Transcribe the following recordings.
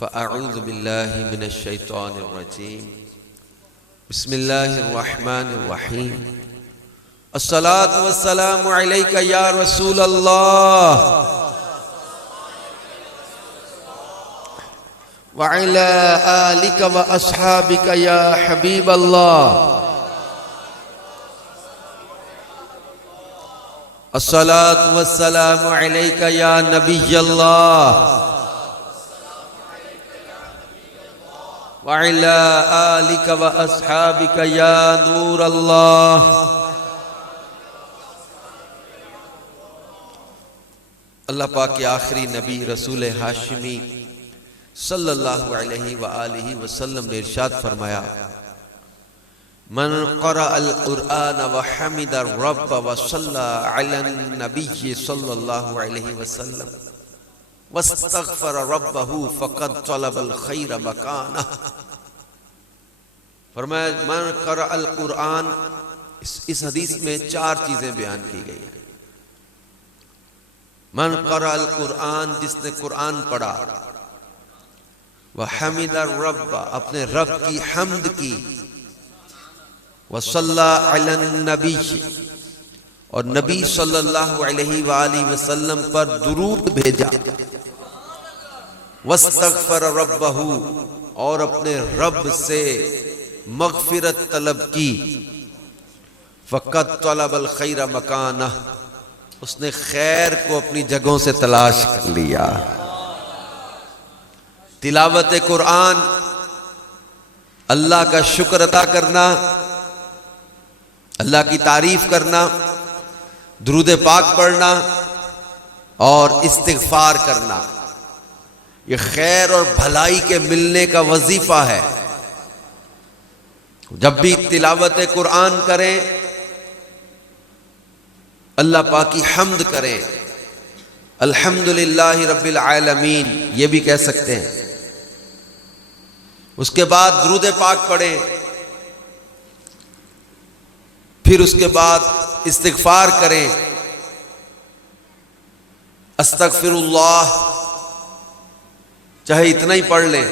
فأعوذ بالله من الشيطان الرجيم بسم الله الرحمن الرحيم الصلاة والسلام عليك يا رسول الله وعلى آلك وأصحابك يا حبيب الله الصلاة والسلام عليك يا نبي الله وعلى آلك وأصحابك يا نور الله اللہ پاک کے آخری نبی رسول ہاشمی صلی اللہ علیہ وآلہ وسلم نے ارشاد فرمایا من قرأ القرآن وحمد الرب وصلى على النبي صلی اللہ علیہ وسلم واستغفر ربه فقد طلب الخير مكانه. فرمایا من قرأ القرآن، اس حدیث میں 4 چیزیں بیان کی گئی ہیں. من قرأ القرآن، جس نے قرآن پڑھا، وحمد الرب، اپنے رب کی حمد کی، وصلی علی النبی، اور نبی صلی اللہ علیہ وآلہ وسلم پر درود بھیجا، واستغفر ربہ، اور اپنے رب سے مغفرت طلب کی، فقد طلب الخیر مکانہ، اس نے خیر کو اپنی جگہوں سے تلاش کر لیا. تلاوت قرآن، اللہ کا شکر ادا کرنا، اللہ کی تعریف کرنا، درود پاک پڑھنا اور استغفار کرنا، یہ خیر اور بھلائی کے ملنے کا وظیفہ ہے. جب بھی تلاوت قرآن کریں، اللہ پاک کی حمد کریں، الحمدللہ رب العالمین یہ بھی کہہ سکتے ہیں. اس کے بعد درود پاک پڑھیں، پھر اس کے بعد استغفار کریں، استغفر اللہ، چاہے اتنا ہی پڑھ لیں.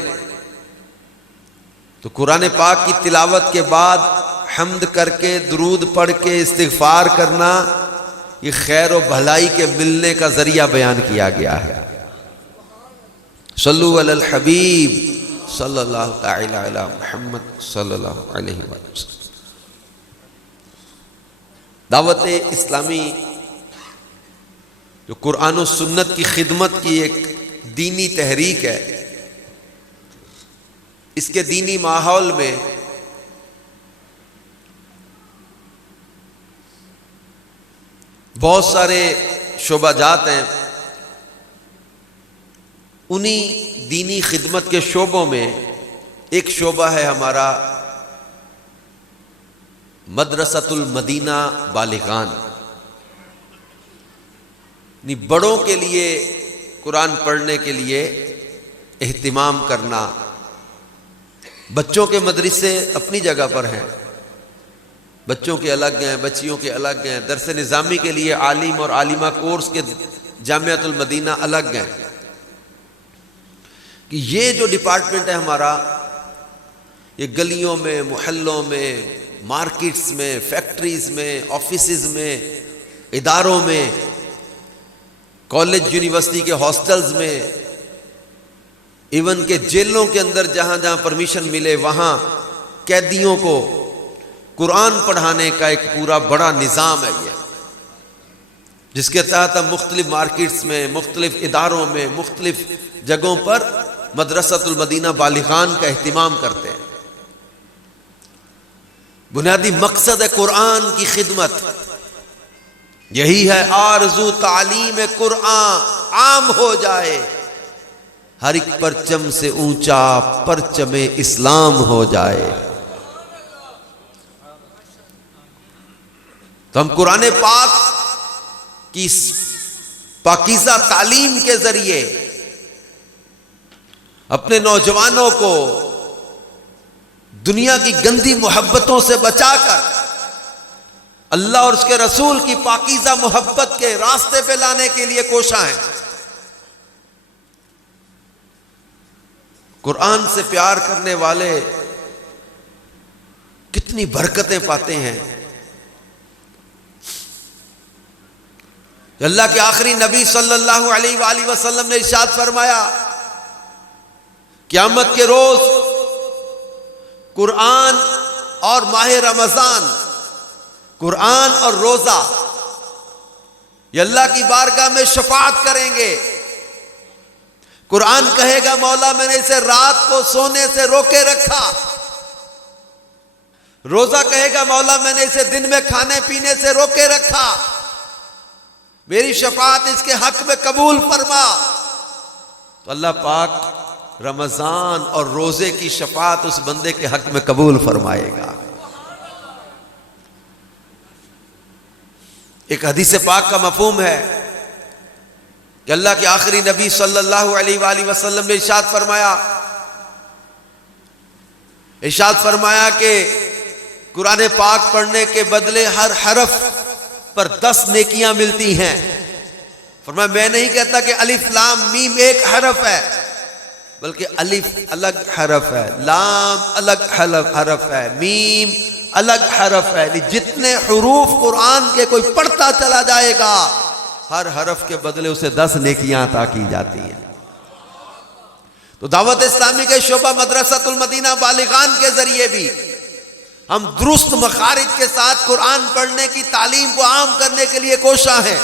تو قرآن پاک کی تلاوت کے بعد حمد کر کے، درود پڑھ کے استغفار کرنا، یہ خیر و بھلائی کے ملنے کا ذریعہ بیان کیا گیا ہے. صلو علی الحبیب صلی اللہ تعالی علی محمد صلی اللہ علیہ وسلم. دعوت اسلامی جو قرآن و سنت کی خدمت کی ایک دینی تحریک ہے، اس کے دینی ماحول میں بہت سارے شعبہ جات ہیں. انہی دینی خدمت کے شعبوں میں ایک شعبہ ہے ہمارا مدرسۃ المدینہ بالغان، یعنی بڑوں کے لیے قرآن پڑھنے کے لیے اہتمام کرنا. بچوں کے مدرسے اپنی جگہ پر ہیں، بچوں کے الگ ہیں، بچیوں کے الگ ہیں. درس نظامی کے لیے عالم اور عالمہ کورس کے جامعۃ المدینہ الگ ہیں. کہ یہ جو ڈپارٹمنٹ ہے ہمارا، یہ گلیوں میں، محلوں میں، مارکیٹس میں، فیکٹریز میں، آفیسز میں، اداروں میں، کالج یونیورسٹی کے ہاسٹلز میں، ایون کہ جیلوں کے اندر جہاں جہاں پرمیشن ملے وہاں قیدیوں کو قرآن پڑھانے کا ایک پورا بڑا نظام ہے یہ، جس کے تحت ہم مختلف مارکیٹس میں، مختلف اداروں میں، مختلف جگہوں پر مدرسۃ المدینہ بالغان کا اہتمام کرتے ہیں. بنیادی مقصد ہے قرآن کی خدمت. یہی ہے آرزو تعلیم قرآن عام ہو جائے، ہر ایک پرچم سے اونچا پرچم اسلام ہو جائے. تو ہم قرآن پاک کی پاکیزہ تعلیم کے ذریعے اپنے نوجوانوں کو دنیا کی گندی محبتوں سے بچا کر اللہ اور اس کے رسول کی پاکیزہ محبت کے راستے پہ لانے کے لیے کوشاں ہیں. قرآن سے پیار کرنے والے کتنی برکتیں پاتے ہیں۔ اللہ کے آخری نبی صلی اللہ علیہ وآلہ وسلم نے ارشاد فرمایا قیامت کے روز قرآن اور ماہ رمضان، قرآن اور روزہ یہ اللہ کی بارگاہ میں شفاعت کریں گے۔ قرآن کہے گا مولا میں نے اسے رات کو سونے سے روکے رکھا، روزہ کہے گا مولا میں نے اسے دن میں کھانے پینے سے روکے رکھا، میری شفاعت اس کے حق میں قبول فرما۔ تو اللہ پاک رمضان اور روزے کی شفاعت اس بندے کے حق میں قبول فرمائے گا۔ ایک حدیث پاک کا مفہوم ہے کہ اللہ کے آخری نبی صلی اللہ علیہ وآلہ وسلم نے ارشاد فرمایا کہ قرآن پاک پڑھنے کے بدلے ہر حرف پر 10 نیکیاں ملتی ہیں۔ فرمایا میں نہیں کہتا کہ الف لام میم ایک حرف ہے، بلکہ الف الگ حرف ہے، لام الگ حرف ہے، میم الگ حرف ہے۔ جتنے حروف قرآن کے کوئی پڑھتا چلا جائے گا ہر حرف کے بدلے اسے 10 نیکیاں عطا کی جاتی ہیں۔ تو دعوت اسلامی کے شعبہ مدرسۃ المدینہ بالغان کے ذریعے بھی ہم درست مخارج کے ساتھ قرآن پڑھنے کی تعلیم کو عام کرنے کے لیے کوشاں ہیں۔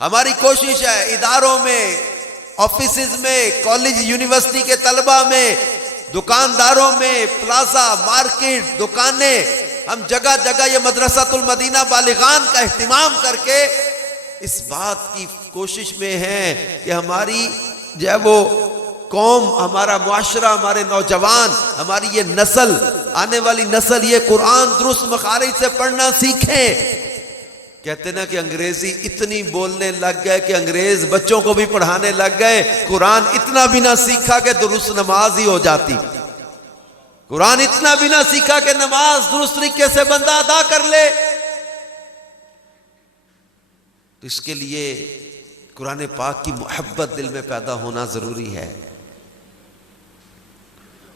ہماری کوشش ہے اداروں میں، آفیسز میں، کالج یونیورسٹی کے طلبہ میں، دکانداروں میں، پلازا، مارکیٹ، دکانیں، ہم جگہ جگہ یہ مدرسۃ المدینہ بالغان کا اہتمام کر کے اس بات کی کوشش میں ہیں کہ ہماری جو ہے وہ قوم، ہمارا معاشرہ، ہمارے نوجوان، ہماری یہ نسل، آنے والی نسل یہ قرآن درست مخارج سے پڑھنا سیکھیں۔ کہتے نا کہ انگریزی اتنی بولنے لگ گئے کہ انگریز بچوں کو بھی پڑھانے لگ گئے، قرآن اتنا بھی نہ سیکھا کہ درست نماز ہی ہو جاتی، قرآن اتنا بھی نہ سیکھا کہ نماز درست طریقے سے بندہ ادا کر لے۔ تو اس کے لیے قرآن پاک کی محبت دل میں پیدا ہونا ضروری ہے۔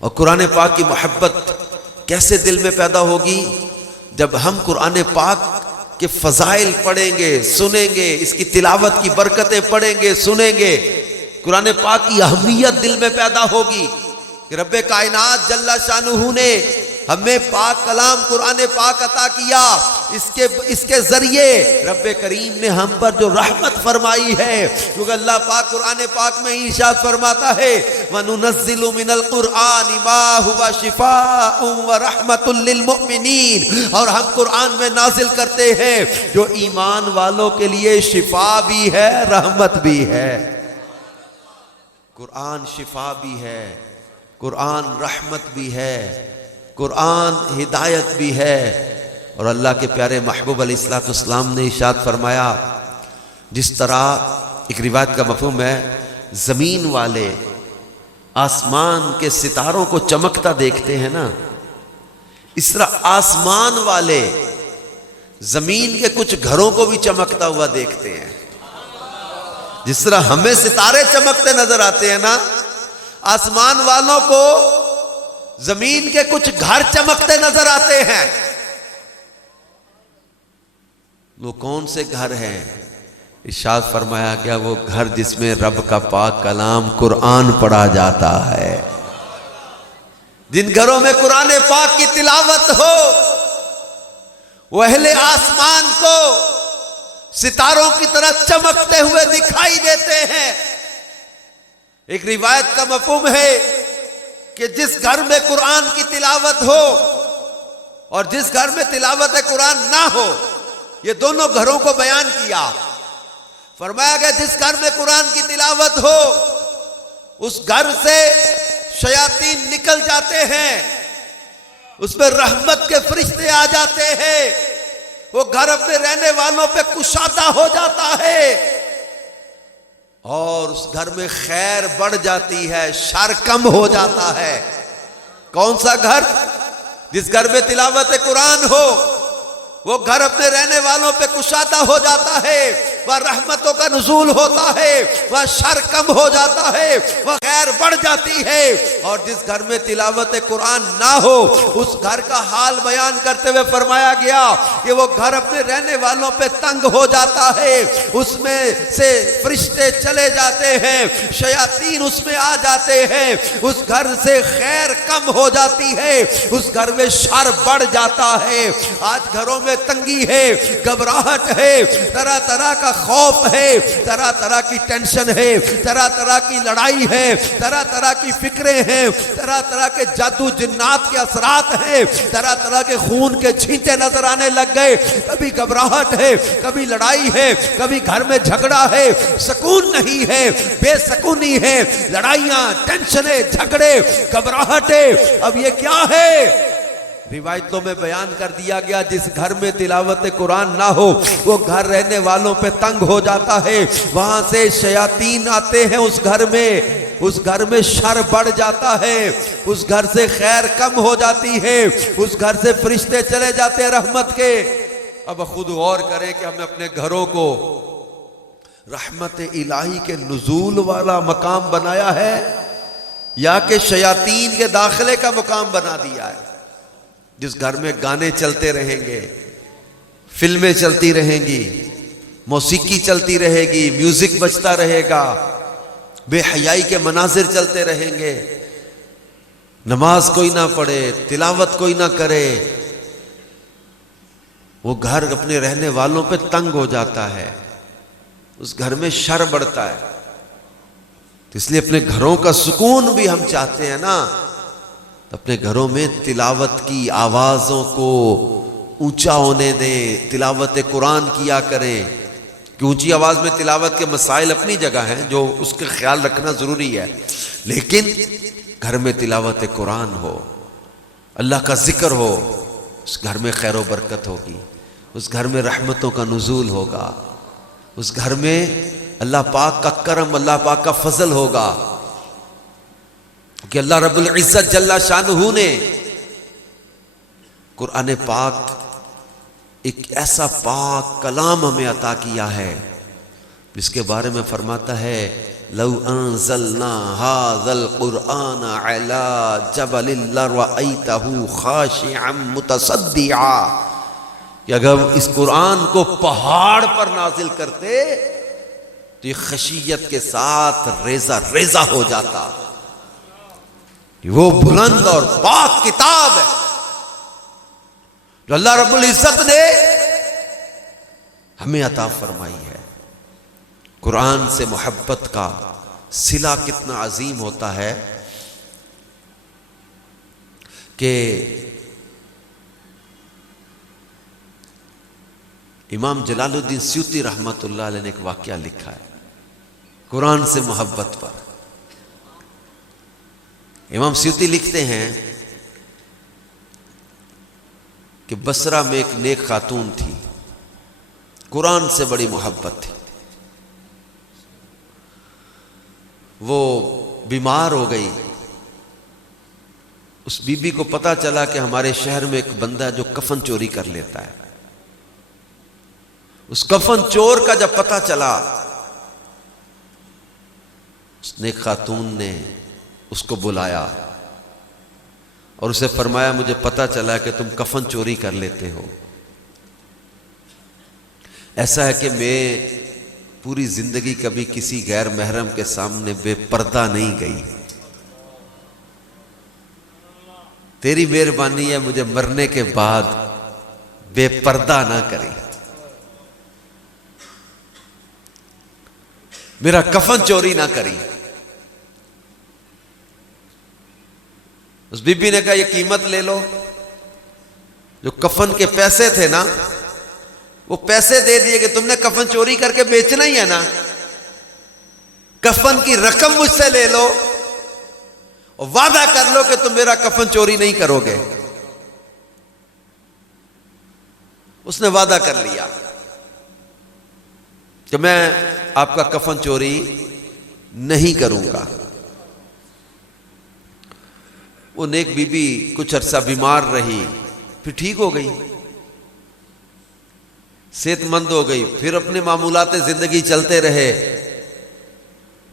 اور قرآن پاک کی محبت کیسے دل میں پیدا ہوگی؟ جب ہم قرآن پاک کے فضائل پڑھیں گے، سنیں گے، اس کی تلاوت کی برکتیں پڑھیں گے، سنیں گے، قرآن پاک کی اہمیت دل میں پیدا ہوگی کہ رب کائنات جل شانہ نے ہمیں پاک کلام قرآن پاک عطا کیا، اس کے ذریعے رب کریم نے ہم پر جو رحمت فرمائی ہے، کیونکہ اللہ پاک قرآن پاک میں ارشاد فرماتا ہے وَنُنَزِّلُ مِنَ الْقُرْآنِ مَا هُوَ شِفَاءٌ وَرَحْمَةٌ لِّلْمُؤْمِنِينَ، اور ہم قرآن میں نازل کرتے ہیں جو ایمان والوں کے لیے شفا بھی ہے، رحمت بھی ہے۔ قرآن شفا بھی ہے، قرآن رحمت بھی ہے، قرآن ہدایت بھی ہے۔ اور اللہ کے پیارے محبوب علیہ الصلوۃ والسلام نے ارشاد فرمایا جس طرح ایک روایت کا مفہوم ہے زمین والے آسمان کے ستاروں کو چمکتا دیکھتے ہیں نا، اس طرح آسمان والے زمین کے کچھ گھروں کو بھی چمکتا ہوا دیکھتے ہیں۔ جس طرح ہمیں ستارے چمکتے نظر آتے ہیں نا، آسمان والوں کو زمین کے کچھ گھر چمکتے نظر آتے ہیں۔ وہ کون سے گھر ہیں؟ ارشاد فرمایا گیا وہ گھر جس میں رب کا پاک کلام قرآن پڑھا جاتا ہے۔ جن گھروں میں قرآن پاک کی تلاوت ہو وہ اہل آسمان کو ستاروں کی طرح چمکتے ہوئے دکھائی دیتے ہیں۔ ایک روایت کا مفہوم ہے کہ جس گھر میں قرآن کی تلاوت ہو اور جس گھر میں تلاوت قرآن نہ ہو، یہ دونوں گھروں کو بیان کیا۔ فرمایا کہ جس گھر میں قرآن کی تلاوت ہو اس گھر سے شیاطین نکل جاتے ہیں، اس میں رحمت کے فرشتے آ جاتے ہیں، وہ گھر اپنے رہنے والوں پہ کشادہ ہو جاتا ہے اور اس گھر میں خیر بڑھ جاتی ہے، شر کم ہو جاتا ہے۔ کون سا گھر؟ جس گھر میں تلاوت قرآن ہو وہ گھر اپنے رہنے والوں پہ کشادہ ہو جاتا ہے، وہاں رحمتوں کا نزول ہوتا ہے، وہاں شر کم ہو جاتا ہے، وہاں خیر بڑھ جاتی ہے۔ اور جس گھر میں تلاوت قرآن نہ ہو اس گھر کا حال بیان کرتے ہوئے فرمایا گیا کہ وہ گھر اپنے رہنے والوں پہ تنگ ہو جاتا ہے، اس میں سے فرشتے چلے جاتے ہیں، شیاطین اس میں آ جاتے ہیں، اس گھر سے خیر کم ہو جاتی ہے، اس گھر میں شر بڑھ جاتا ہے۔ آج گھروں میں تنگی ہے، گھبراہٹ ہے، طرح طرح کا خوف ہے، طرح طرح کی ٹینشن ہے، طرح طرح کی لڑائی ہے، طرح طرح کی فکریں ہیں، طرح طرح کے جادو جنات کے اثرات ہیں، طرح طرح کے خون کے چھینٹے نظر آنے لگ گئے۔ کبھی گھبراہٹ ہے، کبھی لڑائی ہے، کبھی گھر میں جھگڑا ہے، سکون نہیں ہے، بے سکونی ہے، لڑائیاں، ٹینشنیں، جھگڑے، گھبراہٹیں۔ اب یہ کیا ہے؟ روایتوں میں بیان کر دیا گیا جس گھر میں تلاوت قرآن نہ ہو وہ گھر رہنے والوں پہ تنگ ہو جاتا ہے، وہاں سے شیاطین آتے ہیں اس گھر میں شر بڑھ جاتا ہے، اس گھر سے خیر کم ہو جاتی ہے، اس گھر سے فرشتے چلے جاتے ہیں رحمت کے۔ اب خود غور کریں کہ ہم نے اپنے گھروں کو رحمت الہی کے نزول والا مقام بنایا ہے یا کہ شیاطین کے داخلے کا مقام بنا دیا ہے؟ جس گھر میں گانے چلتے رہیں گے، فلمیں چلتی رہیں گی، موسیقی چلتی رہے گی، میوزک بجتا رہے گا، بے حیائی کے مناظر چلتے رہیں گے، نماز کوئی نہ پڑھے، تلاوت کوئی نہ کرے، وہ گھر اپنے رہنے والوں پہ تنگ ہو جاتا ہے، اس گھر میں شر بڑھتا ہے۔ تو اس لیے اپنے گھروں کا سکون بھی ہم چاہتے ہیں نا، تو اپنے گھروں میں تلاوت کی آوازوں کو اونچا ہونے دیں، تلاوت قرآن کیا کریں، کہ اونچی آواز میں تلاوت کے مسائل اپنی جگہ ہیں جو اس کا خیال رکھنا ضروری ہے، لیکن گھر میں تلاوت قرآن ہو، اللہ کا ذکر ہو، اس گھر میں خیر و برکت ہوگی، اس گھر میں رحمتوں کا نزول ہوگا، اس گھر میں اللہ پاک کا کرم، اللہ پاک کا فضل ہوگا، کہ اللہ رب العزت جل شانہ نے قرآن پاک ایک ایسا پاک کلام ہمیں عطا کیا ہے جس کے بارے میں فرماتا ہے لو انزلنا هذا القرآن على جبل لرأيته خاشعا متصدعا، کہ اگر اس قرآن کو پہاڑ پر نازل کرتے تو یہ خشیت کے ساتھ ریزہ ریزہ ہو جاتا۔ وہ بلند اور پاک کتاب ہے جو اللہ رب العزت نے ہمیں عطا فرمائی ہے۔ قرآن سے محبت کا صلہ کتنا عظیم ہوتا ہے کہ امام جلال الدین سیوطی رحمۃ اللہ علیہ نے ایک واقعہ لکھا ہے قرآن سے محبت پر۔ امام سیوطی لکھتے ہیں کہ بصرہ میں ایک نیک خاتون تھی، قرآن سے بڑی محبت تھی، وہ بیمار ہو گئی۔ اس بی بی کو پتہ چلا کہ ہمارے شہر میں ایک بندہ جو کفن چوری کر لیتا ہے۔ اس کفن چور کا جب پتہ چلا، اس نیک خاتون نے اس کو بلایا اور اسے فرمایا مجھے پتہ چلا کہ تم کفن چوری کر لیتے ہو، ایسا ہے کہ میں پوری زندگی کبھی کسی غیر محرم کے سامنے بے پردہ نہیں گئی، تیری مہربانی ہے مجھے مرنے کے بعد بے پردہ نہ کری، میرا کفن چوری نہ کری۔ اس بی بی نے کہا یہ قیمت لے لو، جو کفن کے پیسے تھے نا وہ پیسے دے دیے کہ تم نے کفن چوری کر کے بیچنا ہی ہے نا، کفن کی رقم مجھ سے لے لو اور وعدہ کر لو کہ تم میرا کفن چوری نہیں کرو گے۔ اس نے وعدہ کر لیا کہ میں آپ کا کفن چوری نہیں کروں گا۔ وہ نیک بی بی کچھ عرصہ بیمار رہی، پھر ٹھیک ہو گئی۔ صحت مند ہو گئی، پھر اپنے معمولات زندگی چلتے رہے،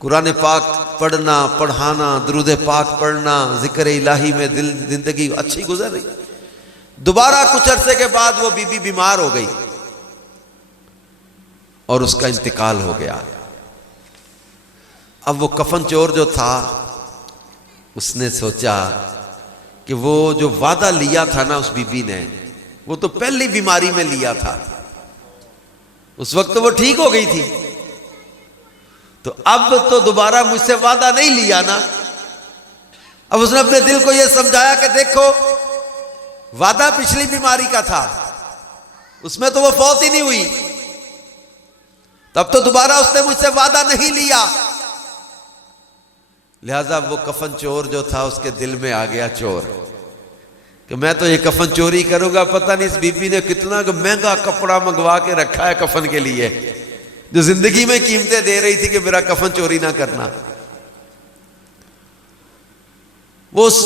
قرآن پاک پڑھنا، پڑھانا، درود پاک پڑھنا، ذکر الہی میں زندگی اچھی گزر رہی۔ دوبارہ کچھ عرصے کے بعد وہ بی بی بیمار ہو گئی اور اس کا انتقال ہو گیا۔ اب وہ کفن چور جو تھا اس نے سوچا کہ وہ جو وعدہ لیا تھا نا اس بی بی نے، وہ تو پہلی بیماری میں لیا تھا، اس وقت تو وہ ٹھیک ہو گئی تھی، تو اب تو دوبارہ مجھ سے وعدہ نہیں لیا نا۔ اب اس نے اپنے دل کو یہ سمجھایا کہ دیکھو وعدہ پچھلی بیماری کا تھا، اس میں تو وہ فوت ہی نہیں ہوئی، تب تو دوبارہ اس نے مجھ سے وعدہ نہیں لیا۔ لہذا وہ کفن چور جو تھا اس کے دل میں آ گیا چور کہ میں تو یہ کفن چوری کروں گا، پتہ نہیں اس بی بی نے کتنا مہنگا کپڑا منگوا کے رکھا ہے کفن کے لیے، جو زندگی میں قیمتیں دے رہی تھی کہ میرا کفن چوری نہ کرنا۔ وہ اس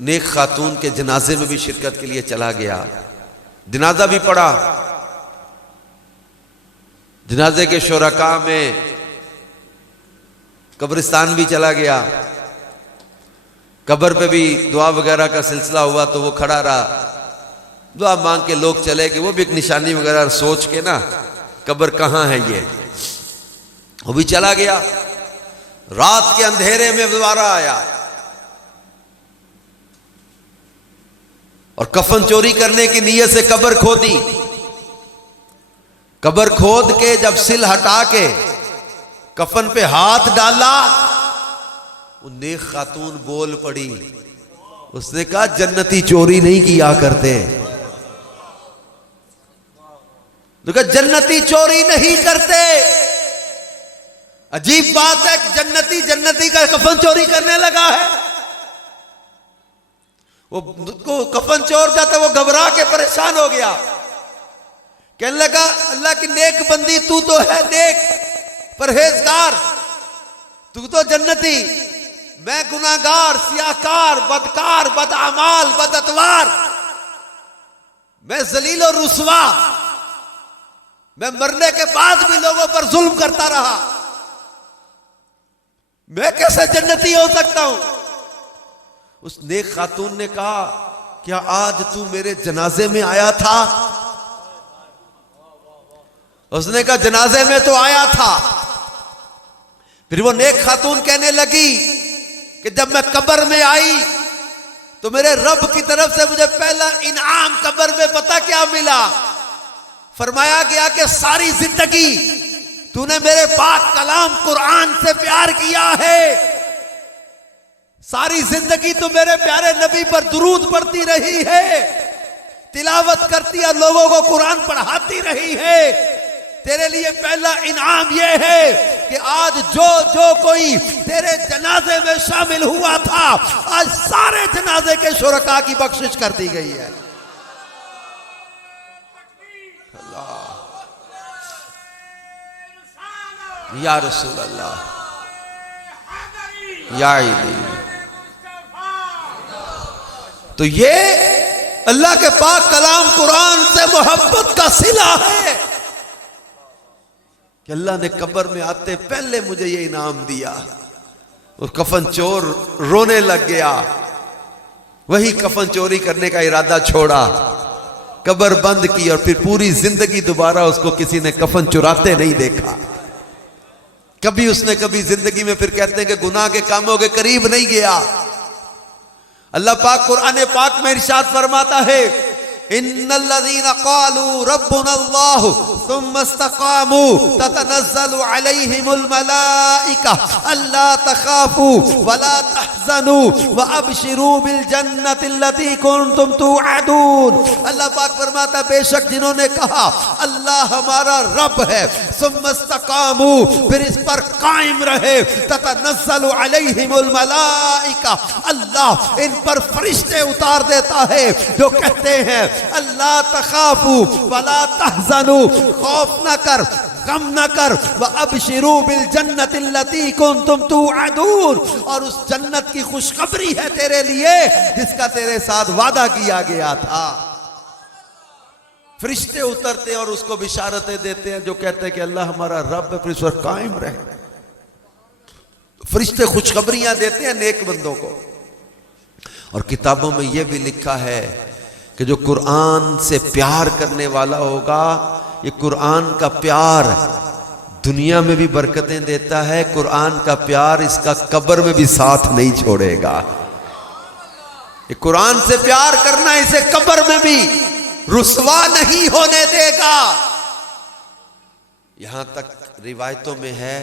نیک خاتون کے جنازے میں بھی شرکت کے لیے چلا گیا، جنازہ بھی پڑھا، جنازے کے شرکاء میں قبرستان بھی چلا گیا، قبر پہ بھی دعا وغیرہ کا سلسلہ ہوا تو وہ کھڑا رہا، دعا مانگ کے لوگ چلے کہ وہ بھی ایک نشانی وغیرہ سوچ کے نا قبر کہاں ہے یہ، وہ بھی چلا گیا۔ رات کے اندھیرے میں دوبارہ آیا اور کفن چوری کرنے کی نیت سے قبر کھودی، قبر کھود کے جب سل ہٹا کے کفن پہ ہاتھ ڈالا، وہ نیک خاتون بول پڑی، اس نے کہا جنتی چوری نہیں کیا کرتے، جنتی چوری نہیں کرتے۔ عجیب بات ہے کہ جنتی کا کفن چوری کرنے لگا ہے۔ وہ کفن چور جاتا وہ گھبرا کے پریشان ہو گیا، کہنے لگا اللہ کی نیک بندی تو ہے نیک پرہیزگار، تو جنتی، میں گناہگار، سیاہکار، بدکار، بدعمال، بداتوار، میں ذلیل و رسوا، میں مرنے کے بعد بھی لوگوں پر ظلم کرتا رہا، میں کیسے جنتی ہو سکتا ہوں؟ اس نیک خاتون نے کہا کیا آج تو میرے جنازے میں آیا تھا؟ اس نے کہا جنازے میں تو آیا تھا۔ پھر وہ نیک خاتون کہنے لگی کہ جب میں قبر میں آئی تو میرے رب کی طرف سے مجھے پہلا انعام قبر میں پتہ کیا ملا؟ فرمایا گیا کہ ساری زندگی تو نے میرے پاک کلام قرآن سے پیار کیا ہے، ساری زندگی تو میرے پیارے نبی پر درود پڑھتی رہی ہے، تلاوت کرتی اور لوگوں کو قرآن پڑھاتی رہی ہے، تیرے لیے پہلا انعام یہ ہے کہ آج جو کوئی تیرے جنازے میں شامل ہوا تھا آج سارے جنازے کے شرکاء کی بخشش کر دی گئی ہے۔ اللہ یا رسول اللہ یا علی۔ تو یہ اللہ کے پاک کلام قرآن سے محبت کا صلہ ہے کہ اللہ نے قبر میں آتے پہلے مجھے یہ انعام دیا۔ وہ کفن چور رونے لگ گیا، وہی کفن چوری کرنے کا ارادہ چھوڑا، قبر بند کی، اور پھر پوری زندگی دوبارہ اس کو کسی نے کفن چراتے نہیں دیکھا۔ کبھی اس نے کبھی زندگی میں پھر کہتے ہیں کہ گناہ کے کاموں کے قریب نہیں گیا۔ اللہ پاک قرآن پاک میں ارشاد فرماتا ہے ان الذين قالوا ربنا الله ثم استقاموا تتنزل عليهم الملائكة الا تخافوا ولا تحزنوا وابشروا بالجنة التي كنتم توعدون۔ اللہ پاک فرماتا بے شک جنہوں نے کہا اللہ ہمارا رب ہے، ثم استقاموا، پھر اس پر قائم رہے، تتنزل عليهم الملائكة، اللہ ان پر فرشتے اتار دیتا ہے جو کہتے ہیں اللہ تخافوا ولا تحزنوا، خوف نہ کر، غم نہ کر، وابشروا بالجنة التي كنتم توعدون، اور اس جنت کی خوشخبری ہے تیرے لیے جس کا تیرے ساتھ وعدہ کیا گیا تھا۔ فرشتے اترتے ہیں اور اس کو بشارتیں دیتے ہیں جو کہتے ہیں کہ اللہ ہمارا رب ہے، پھر اس پر قائم رہے۔ فرشتے خوشخبریاں دیتے ہیں نیک بندوں کو۔ اور کتابوں میں یہ بھی لکھا ہے کہ جو قرآن سے پیار کرنے والا ہوگا، یہ قرآن کا پیار دنیا میں بھی برکتیں دیتا ہے، قرآن کا پیار اس کا قبر میں بھی ساتھ نہیں چھوڑے گا۔ یہ قرآن سے پیار کرنا اسے قبر میں بھی رسوا نہیں ہونے دے گا۔ یہاں تک روایتوں میں ہے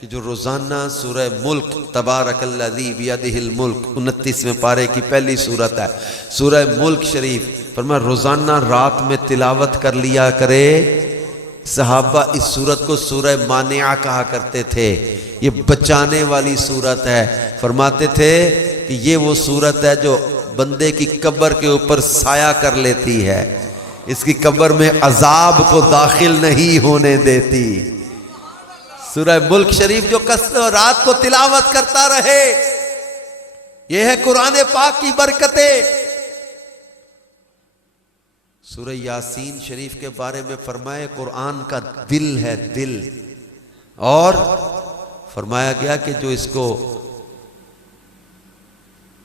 کہ جو روزانہ سورہ ملک تبارک الذی بیدہ الملک 29ویں پارے کی پہلی سورت ہے، سورہ ملک شریف، فرمایا روزانہ رات میں تلاوت کر لیا کرے۔ صحابہ اس سورت کو سورہ مانعہ کہا کرتے تھے، یہ بچانے والی سورت ہے۔ فرماتے تھے کہ یہ وہ سورت ہے جو بندے کی قبر کے اوپر سایہ کر لیتی ہے، اس کی قبر میں عذاب کو داخل نہیں ہونے دیتی۔ سورہ ملک شریف جو رات کو تلاوت کرتا رہے، یہ ہے قرآن پاک کی برکتیں۔ سورہ یاسین شریف کے بارے میں فرمائے قرآن کا دل ہے، دل، اور فرمایا گیا کہ جو اس کو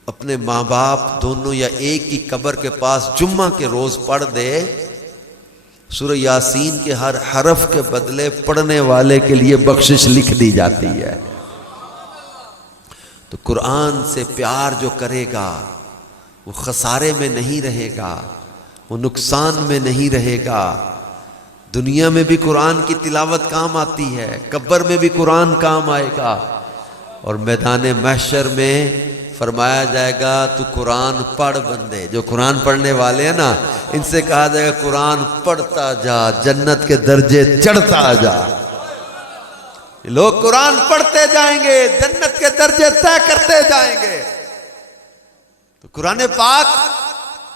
اپنے ماں باپ دونوں یا ایک ہی قبر کے پاس جمعہ کے روز پڑھ دے، سورہ یاسین کے ہر حرف کے بدلے پڑھنے والے کے لیے بخشش لکھ دی جاتی ہے۔ تو قرآن سے پیار جو کرے گا وہ خسارے میں نہیں رہے گا، وہ نقصان میں نہیں رہے گا۔ دنیا میں بھی قرآن کی تلاوت کام آتی ہے، قبر میں بھی قرآن کام آئے گا، اور میدان محشر میں فرمایا جائے گا تو قرآن پڑھ بندے۔ جو قرآن پڑھنے والے ہیں نا، ان سے کہا جائے گا قرآن پڑھتا جا، جنت کے درجے چڑھتا جا۔ لوگ قرآن پڑھتے جائیں گے، جنت کے درجے طے کرتے جائیں گے۔ تو قرآن پاک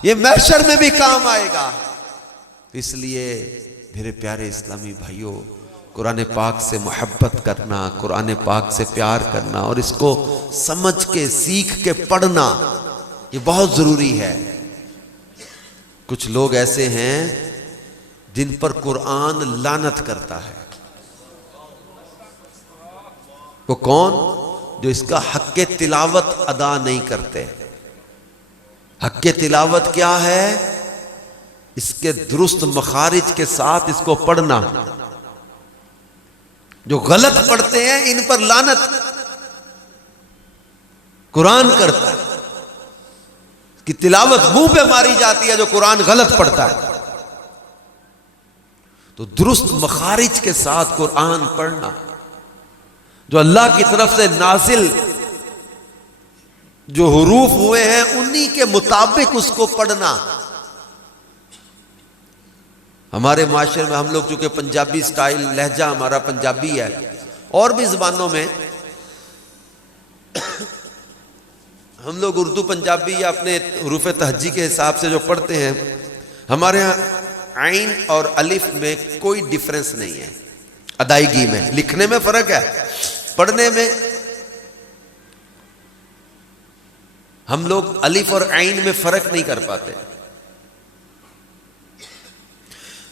یہ محشر میں بھی کام آئے گا۔ اس لیے میرے پیارے اسلامی بھائیوں، قرآن پاک سے محبت کرنا، قرآن پاک سے پیار کرنا اور اس کو سمجھ کے سیکھ کے پڑھنا، یہ بہت ضروری ہے۔ کچھ لوگ ایسے ہیں جن پر قرآن لعنت کرتا ہے۔ وہ کون؟ جو اس کا حق تلاوت ادا نہیں کرتے۔ حق تلاوت کیا ہے؟ اس کے درست مخارج کے ساتھ اس کو پڑھنا۔ جو غلط پڑھتے ہیں ان پر لعنت قرآن کرتا ہے، اس کی تلاوت منہ پہ ماری جاتی ہے جو قرآن غلط پڑھتا ہے۔ تو درست مخارج کے ساتھ قرآن پڑھنا، جو اللہ کی طرف سے نازل جو حروف ہوئے ہیں انہی کے مطابق اس کو پڑھنا۔ ہمارے معاشرے میں ہم لوگ چونکہ پنجابی سٹائل لہجہ ہمارا پنجابی ہے، اور بھی زبانوں میں ہم لوگ اردو پنجابی یا اپنے حروف تہجی کے حساب سے جو پڑھتے ہیں، ہمارے ہاں عین اور الف میں کوئی ڈیفرنس نہیں ہے۔ ادائیگی میں، لکھنے میں فرق ہے، پڑھنے میں ہم لوگ الف اور عین میں فرق نہیں کر پاتے۔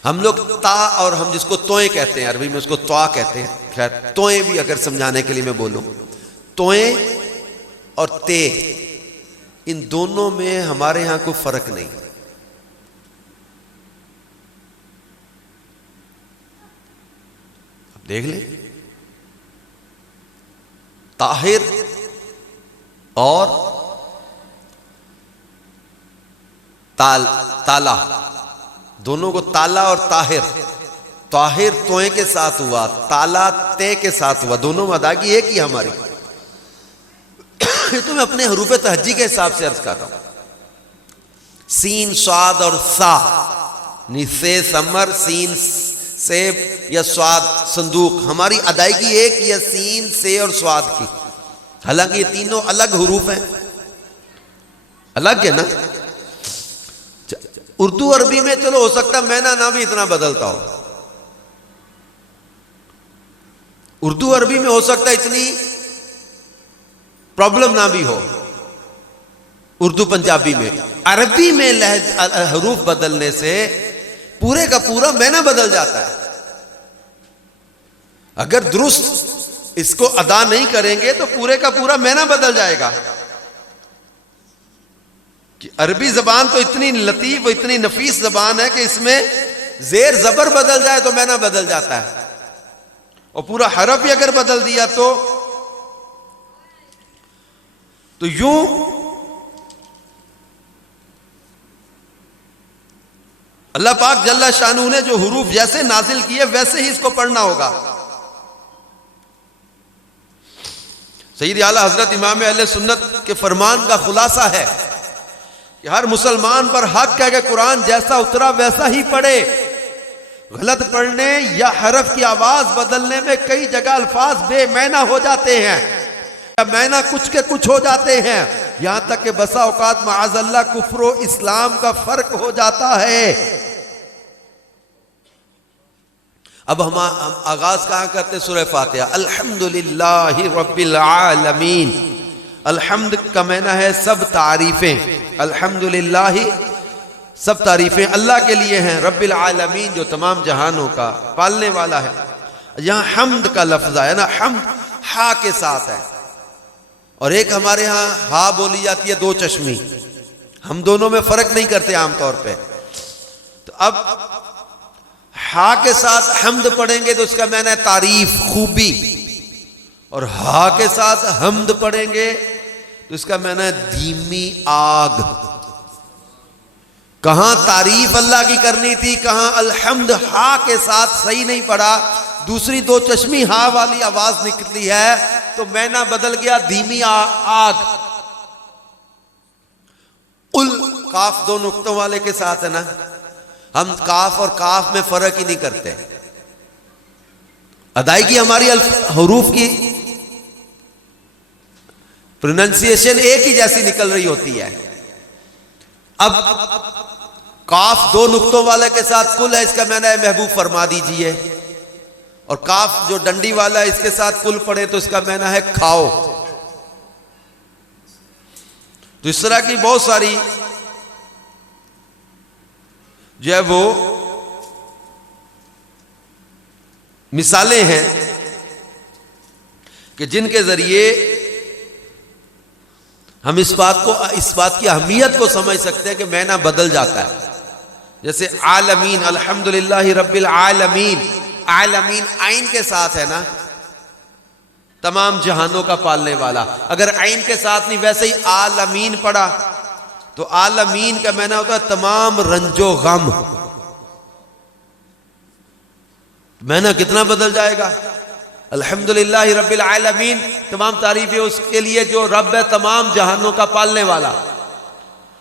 ہم لوگ تا، اور ہم جس کو توئیں کہتے ہیں، عربی میں اس کو توا کہتے ہیں، خیر توئیں بھی اگر سمجھانے کے لیے میں بولوں، توئیں اور تے، ان دونوں میں ہمارے ہاں کوئی فرق نہیں۔ اب دیکھ لیں، طاہر اور تالا، دونوں کو تالا اور طاہر، طاہر توئیں کے ساتھ ہوا، تالا تے کے ساتھ ہوا، دونوں میں ادائیگی ایک ہی ہماری۔ تو میں اپنے حروف تہجی کے حساب سے عرض کر رہا ہوں۔ سین، صاد اور سا، سے سمر، سین سیب یا سواد صندوق، ہماری ادائیگی ایک ہی ہے، سین سے اور سواد کی، حالانکہ یہ تینوں الگ حروف ہیں، الگ ہے نا۔ اردو عربی میں چلو ہو سکتا میں نہ بھی اتنا بدلتا ہو، اردو عربی میں ہو سکتا اتنی پرابلم نہ بھی ہو، اردو پنجابی میں، عربی میں حروف بدلنے سے پورے کا پورا معنی بدل جاتا ہے. اگر درست اس کو ادا نہیں کریں گے تو پورے کا پورا معنی بدل جائے گا. کہ عربی زبان تو اتنی لطیف و اتنی نفیس زبان ہے کہ اس میں زیر زبر بدل جائے تو معنی بدل جاتا ہے، اور پورا حرف ہی اگر بدل دیا تو یوں اللہ پاک جل شانہ نے جو حروف جیسے نازل کیے ویسے ہی اس کو پڑھنا ہوگا. سید اعلیٰ حضرت امام اہل سنت کے فرمان کا خلاصہ ہے کہ ہر مسلمان پر حق ہے کہ قرآن جیسا اترا ویسا ہی پڑھے. غلط پڑھنے یا حرف کی آواز بدلنے میں کئی جگہ الفاظ بے معنی ہو جاتے ہیں، یا معنی کچھ کے کچھ ہو جاتے ہیں، یہاں تک کہ بسا اوقات معاذ اللہ کفر و اسلام کا فرق ہو جاتا ہے. اب ہم آغاز کہاں کرتے؟ سورہ فاتحہ. الحمدللہ رب العالمین. الحمد کا معنی ہے سب تعریفیں. الحمدللہ سب تعریفیں اللہ کے لیے ہیں. رب العالمین جو تمام جہانوں کا پالنے والا ہے. یہاں حمد کا لفظ ہے نا، حمد ہا کے ساتھ ہے، اور ایک ہمارے ہاں ہا بولی جاتی ہے دو چشمی. ہم دونوں میں فرق نہیں کرتے عام طور پہ. تو اب ہا کے ساتھ حمد پڑھیں گے تو اس کا معنی ہے تعریف، خوبی، اور ہا کے ساتھ حمد پڑھیں گے تو اس کا معنی ہے دھیمی آگ. کہاں تعریف اللہ کی کرنی تھی، کہاں الحمد ہا کے ساتھ صحیح نہیں پڑھا، دوسری دو چشمی ہا والی آواز نکلی ہے تو معنی بدل گیا دھیمی آگ. کاف دو نقطوں والے کے ساتھ ہے نا، ہم کاف اور کاف میں فرق ہی نہیں کرتے. ادائیگی ہماری حروف کی پروننسیشن ایک ہی جیسی نکل رہی ہوتی ہے. اب کاف دو نقطوں والے کے ساتھ کل ہے، اس کا معنی ہے محبوب فرما دیجئے، اور کاف جو ڈنڈی والا ہے اس کے ساتھ کل پڑے تو اس کا معنی ہے کھاؤ. تو اس طرح کی بہت ساری جو ہے وہ مثالیں ہیں کہ جن کے ذریعے ہم اس بات کی اہمیت کو سمجھ سکتے ہیں کہ معنی بدل جاتا ہے. جیسے عالمین، الحمدللہ رب العالمین. عالمین عین کے ساتھ ہے نا، تمام جہانوں کا پالنے والا. اگر عین کے ساتھ نہیں ویسے ہی عالمین پڑھا تو عالمین کا معنی ہوتا ہے تمام رنج و غم. معنی کتنا بدل جائے گا. الحمدللہ رب العالمین، تمام تعریفیں اس کے لیے جو رب ہے تمام جہانوں کا پالنے والا.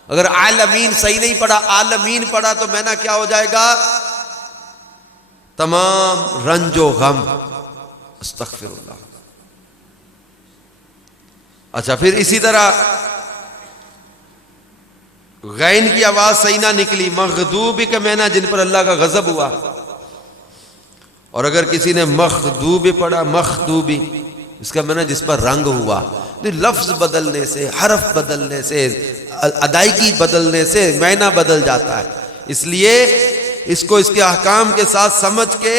اگر عالمین صحیح نہیں پڑھا، عالمین پڑھا تو معنی کیا ہو جائے گا؟ تمام رنج و غم. استغفر اللہ. اچھا، پھر اسی طرح غین کی آواز صحیح نہ نکلی، مغضوب کا معنی جن پر اللہ کا غضب ہوا. اور اگر کسی نے مخدوب پڑھا، مخدوبی، اس کا معنی جس پر رنگ ہوا. لفظ بدلنے سے، حرف بدلنے سے، ادائیگی بدلنے سے معنی بدل جاتا ہے. اس لیے اس کو اس کے احکام کے ساتھ سمجھ کے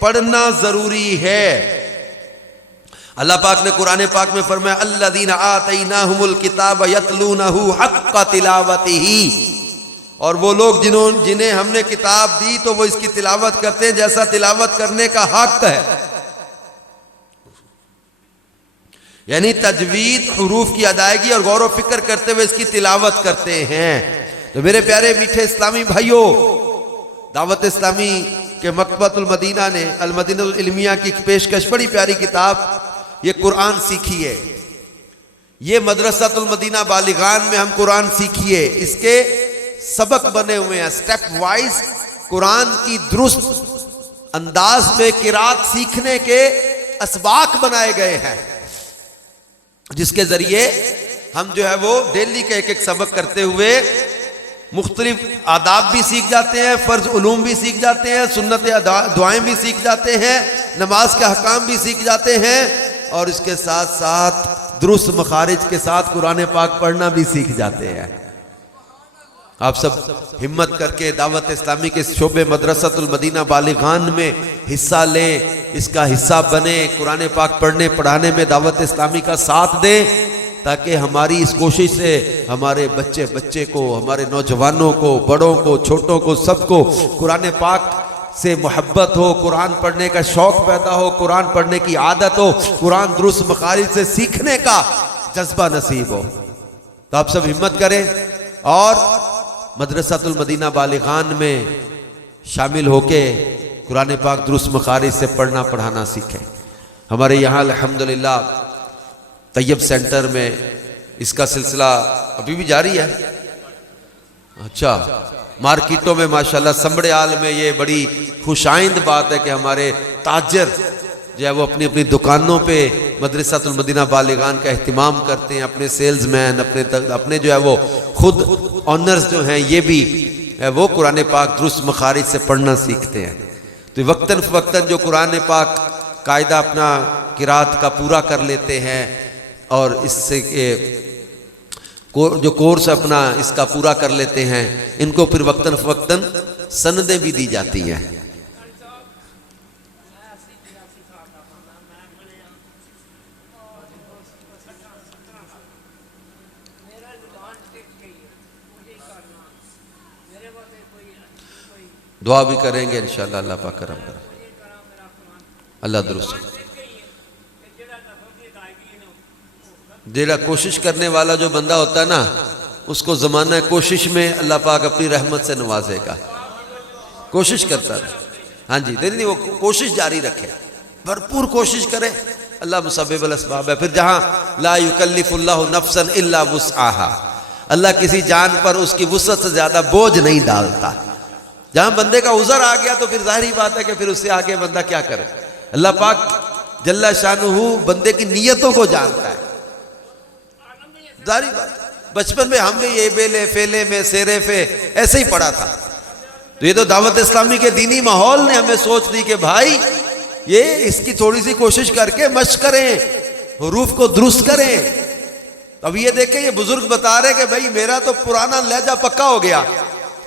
پڑھنا ضروری ہے. اللہ پاک نے قرآن پاک میں فرمایا الذین آتیناہم الکتاب یتلونہ حق تلاوتہ، اور وہ لوگ جنہیں ہم نے کتاب دی تو وہ اس کی تلاوت کرتے ہیں جیسا تلاوت کرنے کا حق ہے. یعنی تجوید، حروف کی ادائیگی اور غور و فکر کرتے ہوئے اس کی تلاوت کرتے ہیں. تو میرے پیارے میٹھے اسلامی بھائیوں، دعوت اسلامی کے مکتبۃ المدینہ نے المدینہ العلمیہ کی پیشکش، بڑی پیاری کتاب، یہ قرآن سیکھیے. یہ مدرسۃ المدینہ بالغان میں ہم قرآن سیکھیے، اس کے سبق بنے ہوئے ہیں، سٹیپ وائز قرآن کی درست انداز میں قرات سیکھنے کے اسباق بنائے گئے ہیں، جس کے ذریعے ہم جو ہے وہ ڈیلی کے ایک ایک سبق کرتے ہوئے مختلف آداب بھی سیکھ جاتے ہیں، فرض علوم بھی سیکھ جاتے ہیں، سنت دعائیں بھی سیکھ جاتے ہیں، نماز کے احکام بھی سیکھ جاتے ہیں، اور اس کے ساتھ ساتھ درست مخارج کے ساتھ قرآن پاک پڑھنا بھی سیکھ جاتے ہیں. آپ سب ہمت کر کے دعوت اسلامی کے شعبے مدرسۃ المدینہ بالغان میں حصہ لیں، اس کا حصہ بنیں، قرآن پاک پڑھنے پڑھانے میں دعوت اسلامی کا ساتھ دیں، تاکہ ہماری اس کوشش سے ہمارے بچے کو، ہمارے نوجوانوں کو، بڑوں کو، چھوٹوں کو، سب کو قرآن پاک سے محبت ہو، قرآن پڑھنے کا شوق پیدا ہو، قرآن پڑھنے کی عادت ہو، قرآن درست مخارج سے سیکھنے کا جذبہ نصیب ہو۔ تو آپ سب ہمت کریں اور مدرسۃ المدینہ بالغان میں شامل ہو کے قرآن پاک درست مخارج سے پڑھنا پڑھانا سیکھیں۔ ہمارے یہاں الحمدللہ طیب سینٹر میں اس کا سلسلہ ابھی بھی جاری ہے۔ اچھا، مارکیٹوں میں ماشاءاللہ سمبڑیال میں یہ بڑی خوش آئند بات ہے کہ ہمارے تاجر جو ہے وہ اپنی اپنی دکانوں پہ مدرسۃ المدینہ بالغان کا اہتمام کرتے ہیں، اپنے سیلز مین، اپنے جو ہے وہ خود آنرز جو ہیں یہ بھی وہ قرآن پاک درست مخارج سے پڑھنا سیکھتے ہیں۔ تو وقتاً فوقتاً جو قرآن پاک قاعدہ اپنا قرات کا پورا کر لیتے ہیں اور اس سے جو کورس اپنا اس کا پورا کر لیتے ہیں، ان کو پھر وقتاً فوقتاً سندیں بھی دی جاتی ہیں۔ دعا بھی کریں گے انشاءاللہ، اللہ پاک کرم کرے، اللہ درست۔ جیڑا کوشش کرنے والا جو بندہ ہوتا ہے نا، اس کو زمانہ کوشش میں اللہ پاک اپنی رحمت سے نوازے گا۔ کوشش کرتا ہے، ہاں جی، نہیں وہ کوشش جاری رکھے، بھرپور کوشش کرے، اللہ مسبب الاسباب ہے۔ پھر جہاں لا یکلف اللہ نفسا الا وسعها، اللہ کسی جان پر اس کی وسعت سے زیادہ بوجھ نہیں ڈالتا۔ جہاں بندے کا عذر آ گیا تو پھر ظاہری بات ہے کہ پھر اس سے آگے بندہ کیا کرے۔ اللہ پاک جل شانہ بندے کی نیتوں کو جانتا ہے، ظاہری بات۔ بچپن میں ہم نے یہ بیلے فیلے میں سیرے فے ایسے ہی پڑھا تھا، تو یہ تو دعوت اسلامی کے دینی ماحول نے ہمیں سوچ دی کہ بھائی یہ اس کی تھوڑی سی کوشش کر کے مشق کریں، حروف کو درست کریں۔ اب یہ دیکھیں یہ بزرگ بتا رہے کہ بھائی میرا تو پرانا لہجہ پکا ہو گیا،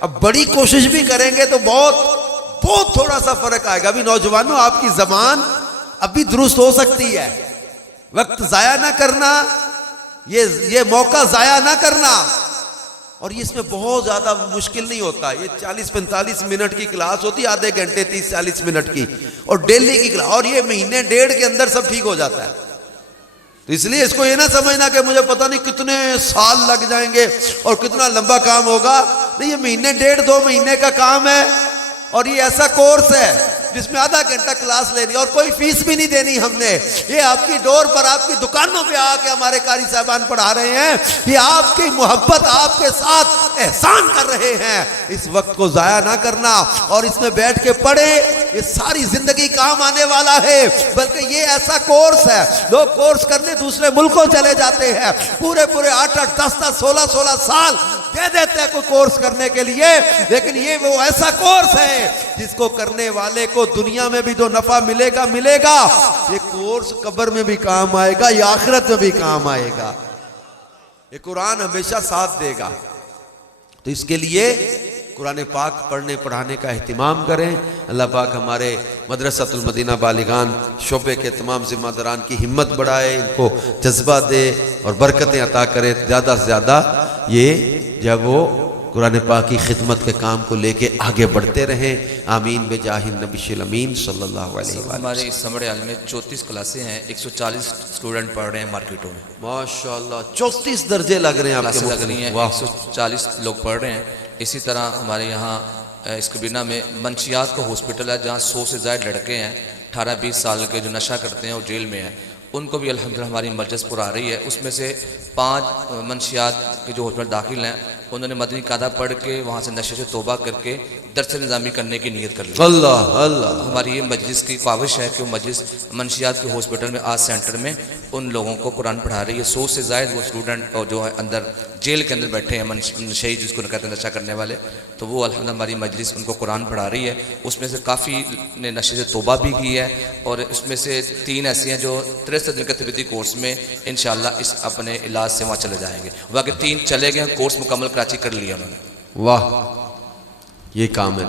اب بڑی کوشش بھی کریں گے تو بہت تھوڑا سا فرق آئے گا۔ ابھی نوجوانوں آپ کی زبان ابھی درست ہو سکتی ہے، وقت ضائع نہ کرنا، یہ موقع ضائع نہ کرنا۔ اور یہ اس میں بہت زیادہ مشکل نہیں ہوتا، یہ 40-45 منٹ کی کلاس ہوتی ہے، آدھے گھنٹے 30-40 منٹ کی، اور ڈیلی کی کلاس، اور یہ مہینے ڈیڑھ کے اندر سب ٹھیک ہو جاتا ہے۔ تو اس لیے اس کو یہ نہ سمجھنا کہ مجھے پتہ نہیں کتنے سال لگ جائیں گے اور کتنا لمبا کام ہوگا، نہیں، یہ مہینے ڈیڑھ 2 مہینے کا کام ہے، اور یہ ایسا کورس ہے جس میں آدھا گھنٹہ کلاس لینی اور کوئی فیس بھی نہیں دینی ہم نے۔ یہ آپ کی ڈور پر، آپ کی دکانوں پہ آ کے ہمارے قاری صاحبان پڑھا رہے ہیں، یہ آپ کی محبت، آپ کے ساتھ احسان کر رہے ہیں۔ اس وقت کو ضائع نہ کرنا اور اس میں بیٹھ کے پڑھے، یہ ساری زندگی کام آنے والا ہے۔ بلکہ یہ ایسا کورس ہے، لوگ کورس کرنے دوسرے ملکوں چلے جاتے ہیں، پورے 8-8 10-10 16-16 سال دے دیتے ہیں کوئی کورس کرنے کے لیے، لیکن یہ وہ ایسا کورس ہے جس کو کرنے والے کو دنیا میں بھی جو نفع ملے گا، یہ کورس قبر میں بھی کام آئے گا، یہ آخرت میں بھی کام آئے گا، یہ قرآن ہمیشہ ساتھ دے گا۔ تو اس کے لیے قرآن پاک پڑھنے پڑھانے کا اہتمام کریں۔ اللہ پاک ہمارے مدرسۃ المدینہ بالغان شعبے کے تمام ذمہ داران کی ہمت بڑھائے، ان کو جذبہ دے اور برکتیں عطا کرے، زیادہ سے زیادہ یہ جب وہ قرآن پاک کی خدمت کے کام کو لے کے آگے بڑھتے رہیں۔ آمین بجاہ النبی الامین صلی اللہ علیہ وسلم۔ ہمارے اس سمڑیال میں 34 کلاسیں ہیں، 140 اسٹوڈنٹ پڑھ رہے ہیں مارکیٹوں میں، ماشاءاللہ 34 درجے لگ رہے ہیں آپ کے، کلاسیں لگ رہی ہیں، 140 لوگ پڑھ رہے ہیں۔ اسی طرح ہمارے یہاں اسکبینہ میں منشیات کا ہاسپٹل ہے، جہاں 100 سے زائد لڑکے ہیں 18-20 سال کے جو نشہ کرتے ہیں، وہ جیل میں ہیں، ان کو بھی الحمدللہ ہماری مجلس پر آ رہی ہے۔ اس میں سے 5 منشیات کے جو ہاسپٹل داخل ہیں، انہوں نے مدنی قاعدہ پڑھ کے وہاں سے نشے سے توبہ کر کے درس نظامی کرنے کی نیت کر لی۔ اللہ اللہ، ہماری یہ مجلس کی خواہش ہے کہ وہ مجلس منشیات کے ہاسپٹل میں آج سینٹر میں ان لوگوں کو قرآن پڑھا رہی ہے۔ 100 سے زائد وہ اسٹوڈنٹ اور جو ہے اندر جیل کے اندر بیٹھے ہیں، نشئی جس کو کہتے ہیں نشہ کرنے والے، تو وہ الحمدللہ ہماری مجلس ان کو قرآن پڑھا رہی ہے۔ اس میں سے کافی نے نشے سے توبہ بھی کی ہے، اور اس میں سے 3 ایسی ہیں جو 63 دن کے تربیتی کورس میں انشاءاللہ اس اپنے علاج سے وہاں چلے جائیں گے۔ باقی 3 چلے گئے، کورس مکمل کراچی کر لیا انہوں نے۔ واہ، یہ کام ہے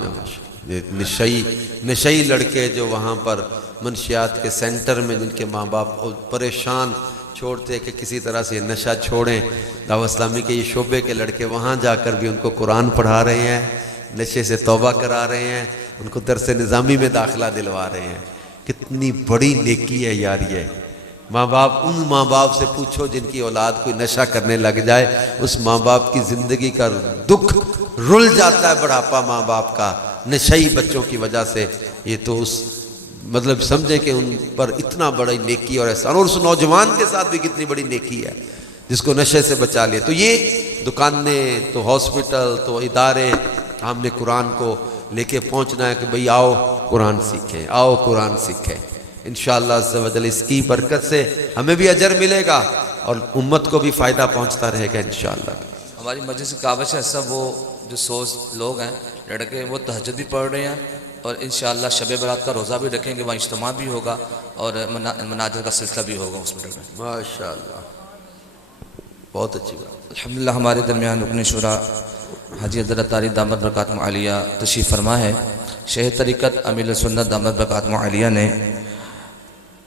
نشئی لڑکے جو وہاں پر منشیات کے سینٹر میں جن کے ماں باپ پریشان چھوڑتے کہ کسی طرح سے نشہ چھوڑیں، دعوت اسلامی کے یہ شعبے کے لڑکے وہاں جا کر بھی ان کو قرآن پڑھا رہے ہیں، نشے سے توبہ کرا رہے ہیں، ان کو درس نظامی میں داخلہ دلوا رہے ہیں۔ کتنی بڑی نیکی ہے یار یہ۔ ماں باپ سے پوچھو جن کی اولاد کوئی نشہ کرنے لگ جائے، اس ماں باپ کی زندگی کا دکھ رل جاتا ہے، بڑھاپا ماں باپ کا نشئی بچوں کی وجہ سے۔ یہ تو اس مطلب سمجھے کہ ان پر اتنا بڑی نیکی اور احسان، اور اس نوجوان کے ساتھ بھی کتنی بڑی نیکی ہے جس کو نشے سے بچا لیا۔ تو یہ دکانیں، تو ہاسپٹل، تو ادارے، ہم نے قرآن کو لے کے پہنچنا ہے کہ بھئی آؤ قرآن سیکھیں، آؤ قرآن سیکھیں۔ انشاءاللہ عز و جل اس کی برکت سے ہمیں بھی اجر ملے گا اور امت کو بھی فائدہ پہنچتا رہے گا انشاءاللہ۔ ہماری مسجد سے کعبہ ہے سب وہ جو 100 لوگ ہیں لڑکے، وہ تہجد بھی پڑھ رہے ہیں، اور انشاءاللہ شب برات کا روزہ بھی رکھیں گے، وہاں اجتماع بھی ہوگا اور مناجر کا سلسلہ بھی ہوگا ہاسپٹل میں۔ ماشاءاللہ، بہت اچھی بات۔ الحمدللہ ہمارے درمیان رکن شورا حاجی حضرت طاری دامت برکاتہ عالیہ تشریف فرما ہے۔ شیخ طریقت امیر سنت دامت برکاتہ عالیہ نے،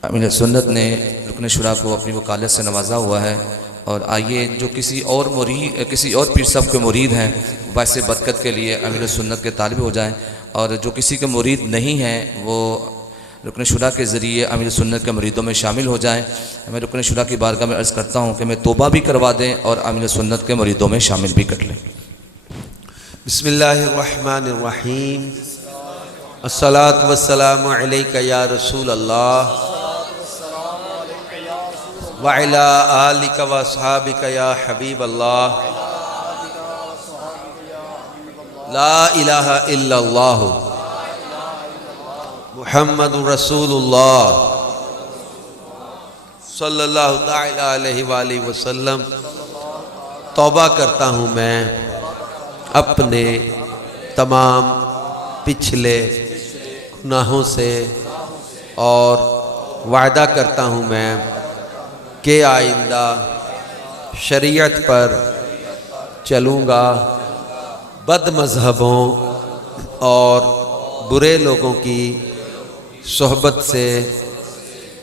امیر سنت نے رکن شورا کو اپنی وکالت سے نوازا ہوا ہے، اور آئیے جو کسی اور پیر صاحب کے مرید ہیں باعث برکت کے لیے امیر سنت کے طالب ہو جائیں، اور جو کسی کے مرید نہیں ہیں وہ رکن شورا کے ذریعے امیر سنت کے مریدوں میں شامل ہو جائیں۔ میں رکن شورا کی بارگاہ میں عرض کرتا ہوں کہ میں توبہ بھی کروا دیں اور امیر سنت کے مریدوں میں شامل بھی کر لیں۔ بسم اللہ الرحمن الرحیم، الصلاۃ والسلام علیک یا رسول اللہ وعلی آلک و اصحابک یا حبیب اللہ، لا الہ الا اللہ محمد رسول اللہ صلی اللہ تعالی علیہ وآلہ وسلم۔ توبہ کرتا ہوں میں اپنے تمام پچھلے گناہوں سے، اور وعدہ کرتا ہوں میں کہ آئندہ شریعت پر چلوں گا، بد مذہبوں اور برے لوگوں کی صحبت سے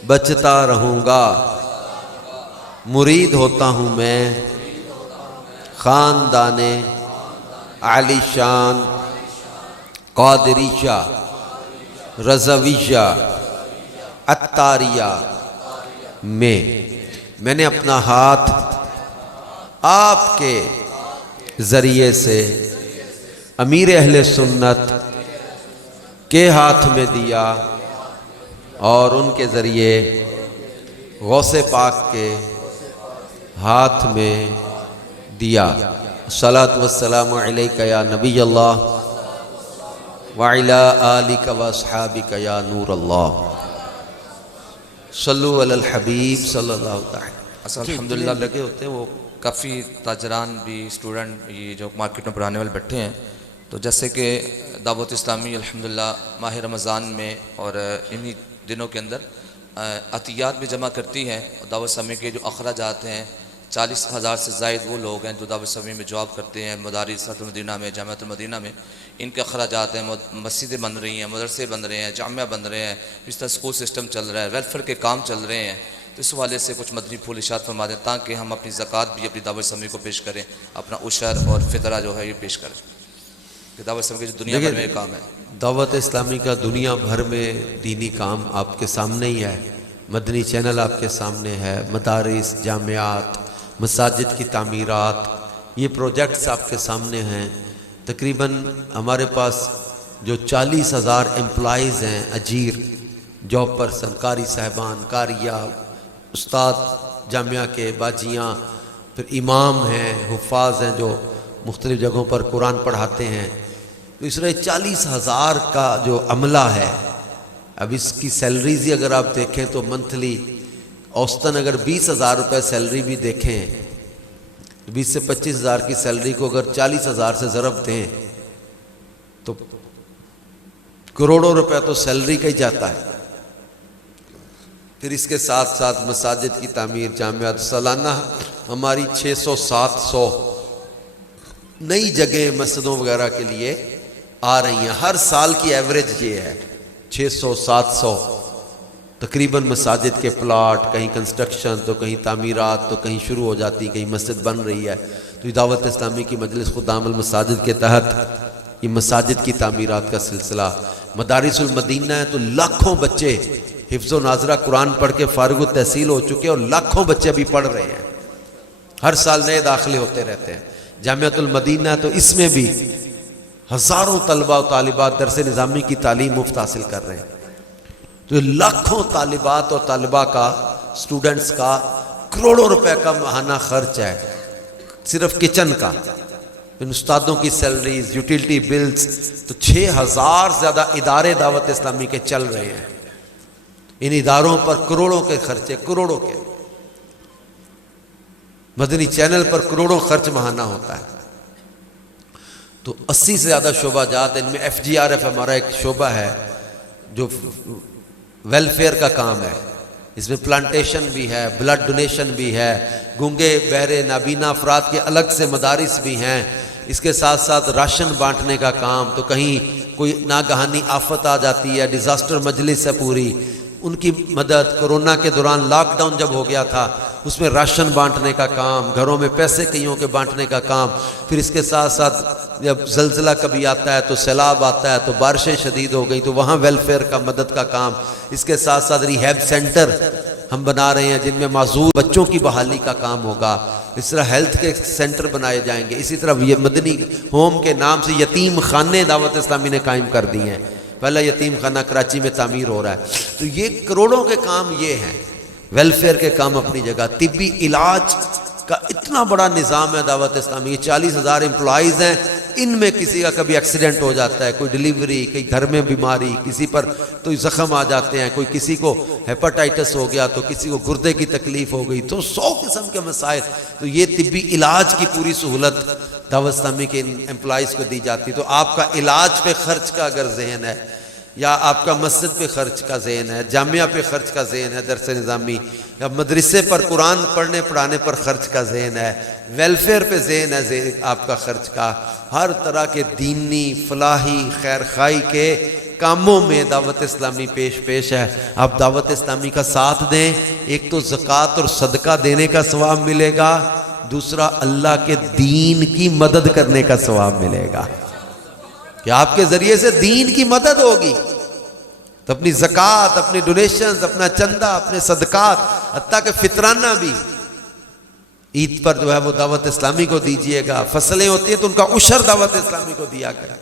بچتا رہوں گا۔ مرید ہوتا ہوں میں خاندان عالی شان قادریہ، رضویہ، عطاریہ میں نے اپنا ہاتھ آپ کے ذریعے سے امیر اہل سنت کے ہاتھ میں دیا، اور ان کے ذریعے غوث پاک کے ہاتھ میں دیا۔ الصلاۃ والسلام علیک یا نبی اللہ وعلی آلک و اصحابک یا نور اللہ، صلو علی الحبیب صلی اللہ تعالی۔ الحمدللہ لگے ہوتے ہیں وہ کافی تاجران بھی، اسٹوڈنٹ یہ جو مارکیٹ میں پڑھانے والے بیٹھے ہیں، تو جیسے کہ دعوت اسلامی الحمدللہ ماہ رمضان میں اور انہی دنوں کے اندر عطیات بھی جمع کرتی ہے، اور دعوت اسلامی کے جو اخراجات ہیں 40,000 سے زائد وہ لوگ ہیں جو دعوت اسلامی میں جاب کرتے ہیں، مدارس المدینہ میں، جامعۃ المدینہ میں، ان کے اخراجات ہیں، مسجدیں بن رہی ہیں، مدرسے بن رہے ہیں، جامعہ بن رہے ہیں، اس طرح اسکول سسٹم چل رہا ہے، ویلفیئر کے کام چل رہے ہیں، تو اس حوالے سے کچھ مدنی پھول ارشاد فرما دیں تاکہ ہم اپنی زکوٰۃ بھی اپنی دعوت اسلامی کو پیش کریں، اپنا عشر اور فطرہ جو ہے یہ پیش کریں، کہ دعوت اسلامی کی جو دنیا بھر میں کام ہے۔ دعوت اسلامی کا دنیا بھر میں دینی کام آپ کے سامنے ہی ہے، مدنی چینل آپ کے سامنے ہے، مدارس، جامعات، مساجد کی تعمیرات، یہ پروجیکٹس آپ کے سامنے ہیں۔ تقریباً ہمارے پاس جو 40,000 امپلائیز ہیں، اجیر، جاب پرسن، قاری صاحبان، قاریہ، استاد جامعہ کے، باجیاں، پھر امام ہیں، حفاظ ہیں جو مختلف جگہوں پر قرآن پڑھاتے ہیں، تو اس طرح 40,000 کا جو عملہ ہے۔ اب اس کی سیلریز ہی اگر آپ دیکھیں تو منتھلی اوسطاً اگر 20,000 روپے سیلری بھی دیکھیں، 20 سے 25,000 کی سیلری کو اگر 40,000 سے ضرب دیں تو کروڑوں روپے تو سیلری کا ہی جاتا ہے۔ پھر اس کے ساتھ ساتھ مساجد کی تعمیر، جامعات، سالانہ ہماری 600-700 نئی جگہ مسجدوں وغیرہ کے لیے آ رہی ہیں. ہر سال کی ایوریج یہ ہے 600-700 تقریباً مساجد کے پلاٹ، کہیں کنسٹرکشن تو کہیں تعمیرات تو کہیں شروع ہو جاتی، کہیں مسجد بن رہی ہے. تو یہ دعوت اسلامی کی مجلس خدام المساجد کے تحت یہ مساجد کی تعمیرات کا سلسلہ. مدارس المدینہ ہے تو لاکھوں بچے حفظ و ناظرہ قرآن پڑھ کے فارغ التحصیل ہو چکے اور لاکھوں بچے ابھی پڑھ رہے ہیں. ہر سال نئے داخلے ہوتے رہتے ہیں. جامعۃ المدینہ ہے تو اس میں بھی ہزاروں طلبہ و طالبات درس نظامی کی تعلیم مفت حاصل کر رہے ہیں. تو لاکھوں طالبات اور طالبہ کا، اسٹوڈنٹس کا کروڑوں روپے کا ماہانہ خرچ ہے صرف کچن کا. ان استادوں کی سیلریز، یوٹیلٹی بلز، تو 6000 زیادہ ادارے دعوت اسلامی کے چل رہے ہیں. ان اداروں پر کروڑوں کے خرچے، کروڑوں کے. مدنی چینل پر کروڑوں خرچ ماہانہ ہوتا ہے. تو 80 سے زیادہ شعبہ جات، ان میں FGRF ہمارا ایک شعبہ ہے جو ویلفیئر کا کام ہے. اس میں پلانٹیشن بھی ہے، بلڈ ڈونیشن بھی ہے، گونگے بہرے نابینا افراد کے الگ سے مدارس بھی ہیں. اس کے ساتھ ساتھ راشن بانٹنے کا کام. تو کہیں کوئی ناگہانی آفت آ جاتی ہے، ڈیزاسٹر مجلس ہے پوری، ان کی مدد. کرونا کے دوران لاک ڈاؤن جب ہو گیا تھا اس میں راشن بانٹنے کا کام، گھروں میں پیسے کئیوں کے بانٹنے کا کام. پھر اس کے ساتھ ساتھ جب زلزلہ کبھی آتا ہے تو سیلاب آتا ہے تو بارشیں شدید ہو گئی تو وہاں ویلفیئر کا مدد کا کام. اس کے ساتھ ساتھ ریہیب سینٹر ہم بنا رہے ہیں جن میں معذور بچوں کی بحالی کا کام ہوگا. اس طرح ہیلتھ کے سینٹر بنائے جائیں گے. اسی طرح یہ مدنی ہوم کے نام سے یتیم خانے دعوت اسلامی نے قائم کر دی ہیں. پہلا یتیم خانہ کراچی میں تعمیر ہو رہا ہے. تو یہ کروڑوں کے کام یہ ہیں. ویلفیئر کے کام اپنی جگہ. طبی علاج کا اتنا بڑا نظام ہے دعوت اسلامی. 40,000 امپلائیز ہیں. ان میں کسی کا کبھی ایکسیڈنٹ ہو جاتا ہے، کوئی ڈیلیوری، کئی گھر میں بیماری، کسی پر تو زخم آ جاتے ہیں، کوئی کسی کو ہیپاٹائٹس ہو گیا تو کسی کو گردے کی تکلیف ہو گئی، تو 100 قسم کے مسائل. تو یہ طبی علاج کی پوری سہولت دعوت اسلامی کے امپلائیز کو دی جاتی. تو آپ کا علاج پہ خرچ کا اگر ذہن ہے، یا آپ کا مسجد پہ خرچ کا ذہن ہے، جامعہ پہ خرچ کا ذہن ہے، درس نظامی یا مدرسے پر قرآن پڑھنے پڑھانے پر خرچ کا ذہن ہے، ویلفیئر پہ ذہن ہے آپ کا خرچ کا، ہر طرح کے دینی فلاحی خیر خواہی کے کاموں میں دعوت اسلامی پیش ہے. آپ دعوت اسلامی کا ساتھ دیں. ایک تو زکوٰۃ اور صدقہ دینے کا ثواب ملے گا، دوسرا اللہ کے دین کی مدد کرنے کا ثواب ملے گا کہ آپ کے ذریعے سے دین کی مدد ہوگی. تو اپنی زکوٰۃ، اپنی ڈونیشنز، اپنا چندہ، اپنے صدقات، حتیٰ کہ فطرانہ بھی عید پر جو ہے وہ دعوت اسلامی کو دیجئے گا. فصلیں ہوتی ہیں تو ان کا عشر دعوت اسلامی کو دیا کریں.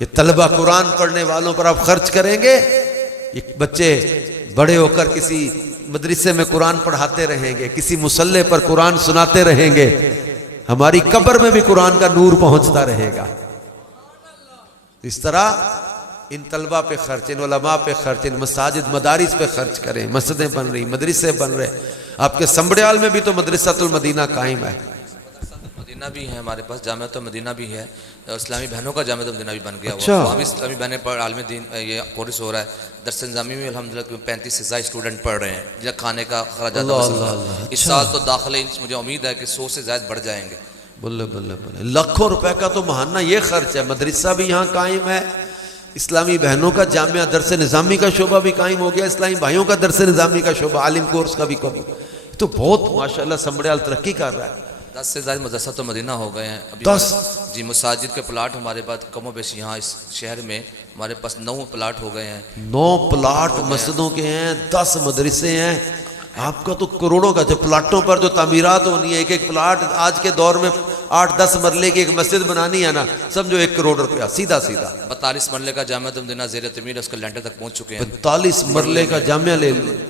یہ طلبہ قرآن پڑھنے والوں پر آپ خرچ کریں گے، یہ بچے بڑے ہو کر کسی مدرسے میں قرآن پڑھاتے رہیں گے، کسی مصلی پر قرآن سناتے رہیں گے، ہماری قبر میں بھی قرآن کا نور پہنچتا رہے گا. اس طرح ان طلبہ پہ خرچ، ان علماء پہ خرچ، ان مساجد مدارس پہ خرچ کریں. مسجدیں بن رہی، مدرسے بن رہے. آپ کے سنبڑیال میں بھی تو مدرسۃ المدینہ قائم ہے. مدینہ بھی ہے ہمارے پاس، جامعۃ المدینہ بھی ہے. اسلامی بہنوں کا جامعۃ المدینہ بھی بن گیا ہوا. اچھا. وہاں بھی اسلامی بہنیں پر عالم دین یہ کورس ہو رہا ہے. درس نظامی میں الحمدللہ 35 سے زائد اسٹوڈنٹ پڑھ رہے ہیں. جہاں کھانے کا خراجات اس سال تو داخلے مجھے امید ہے کہ 100 سے زائد بڑھ جائیں گے. بلے بلے بلے، لاکھوں روپے کا تو ماہانہ یہ خرچ ہے. مدرسہ بھی یہاں قائم ہے، اسلامی بہنوں کا جامعہ درس نظامی کا شعبہ بھی قائم ہو گیا، اسلامی بھائیوں کا درس نظامی کا شعبہ، عالم کورس کا بھی قائم. تو بہت ماشاءاللہ سنبڑیال ترقی کر رہا ہے. 10 سے زائد مدرسۃ المدینہ ہو گئے ہیں ابھی. 10 جی. مساجد کے پلاٹ ہمارے پاس کم و بیش یہاں اس شہر میں ہمارے پاس 9 پلاٹ ہو گئے ہیں. 9 پلاٹ مسجدوں کے ہیں، 10 مدرسے ہیں. آپ کا تو کروڑوں کا. جو پلاٹوں پر جو تعمیرات ہونی ہے، ایک پلاٹ آج کے دور میں 8-10 مرلے کی ایک مسجد بنانی ہے نا، سمجھو 1 کروڑ روپیہ سیدھا. 42 مرلے کا جامعۃ المدینہ زیر تعمیر، اس کا لینڈر تک پہنچ چکے ہیں. 45 مرلے کا جامعہ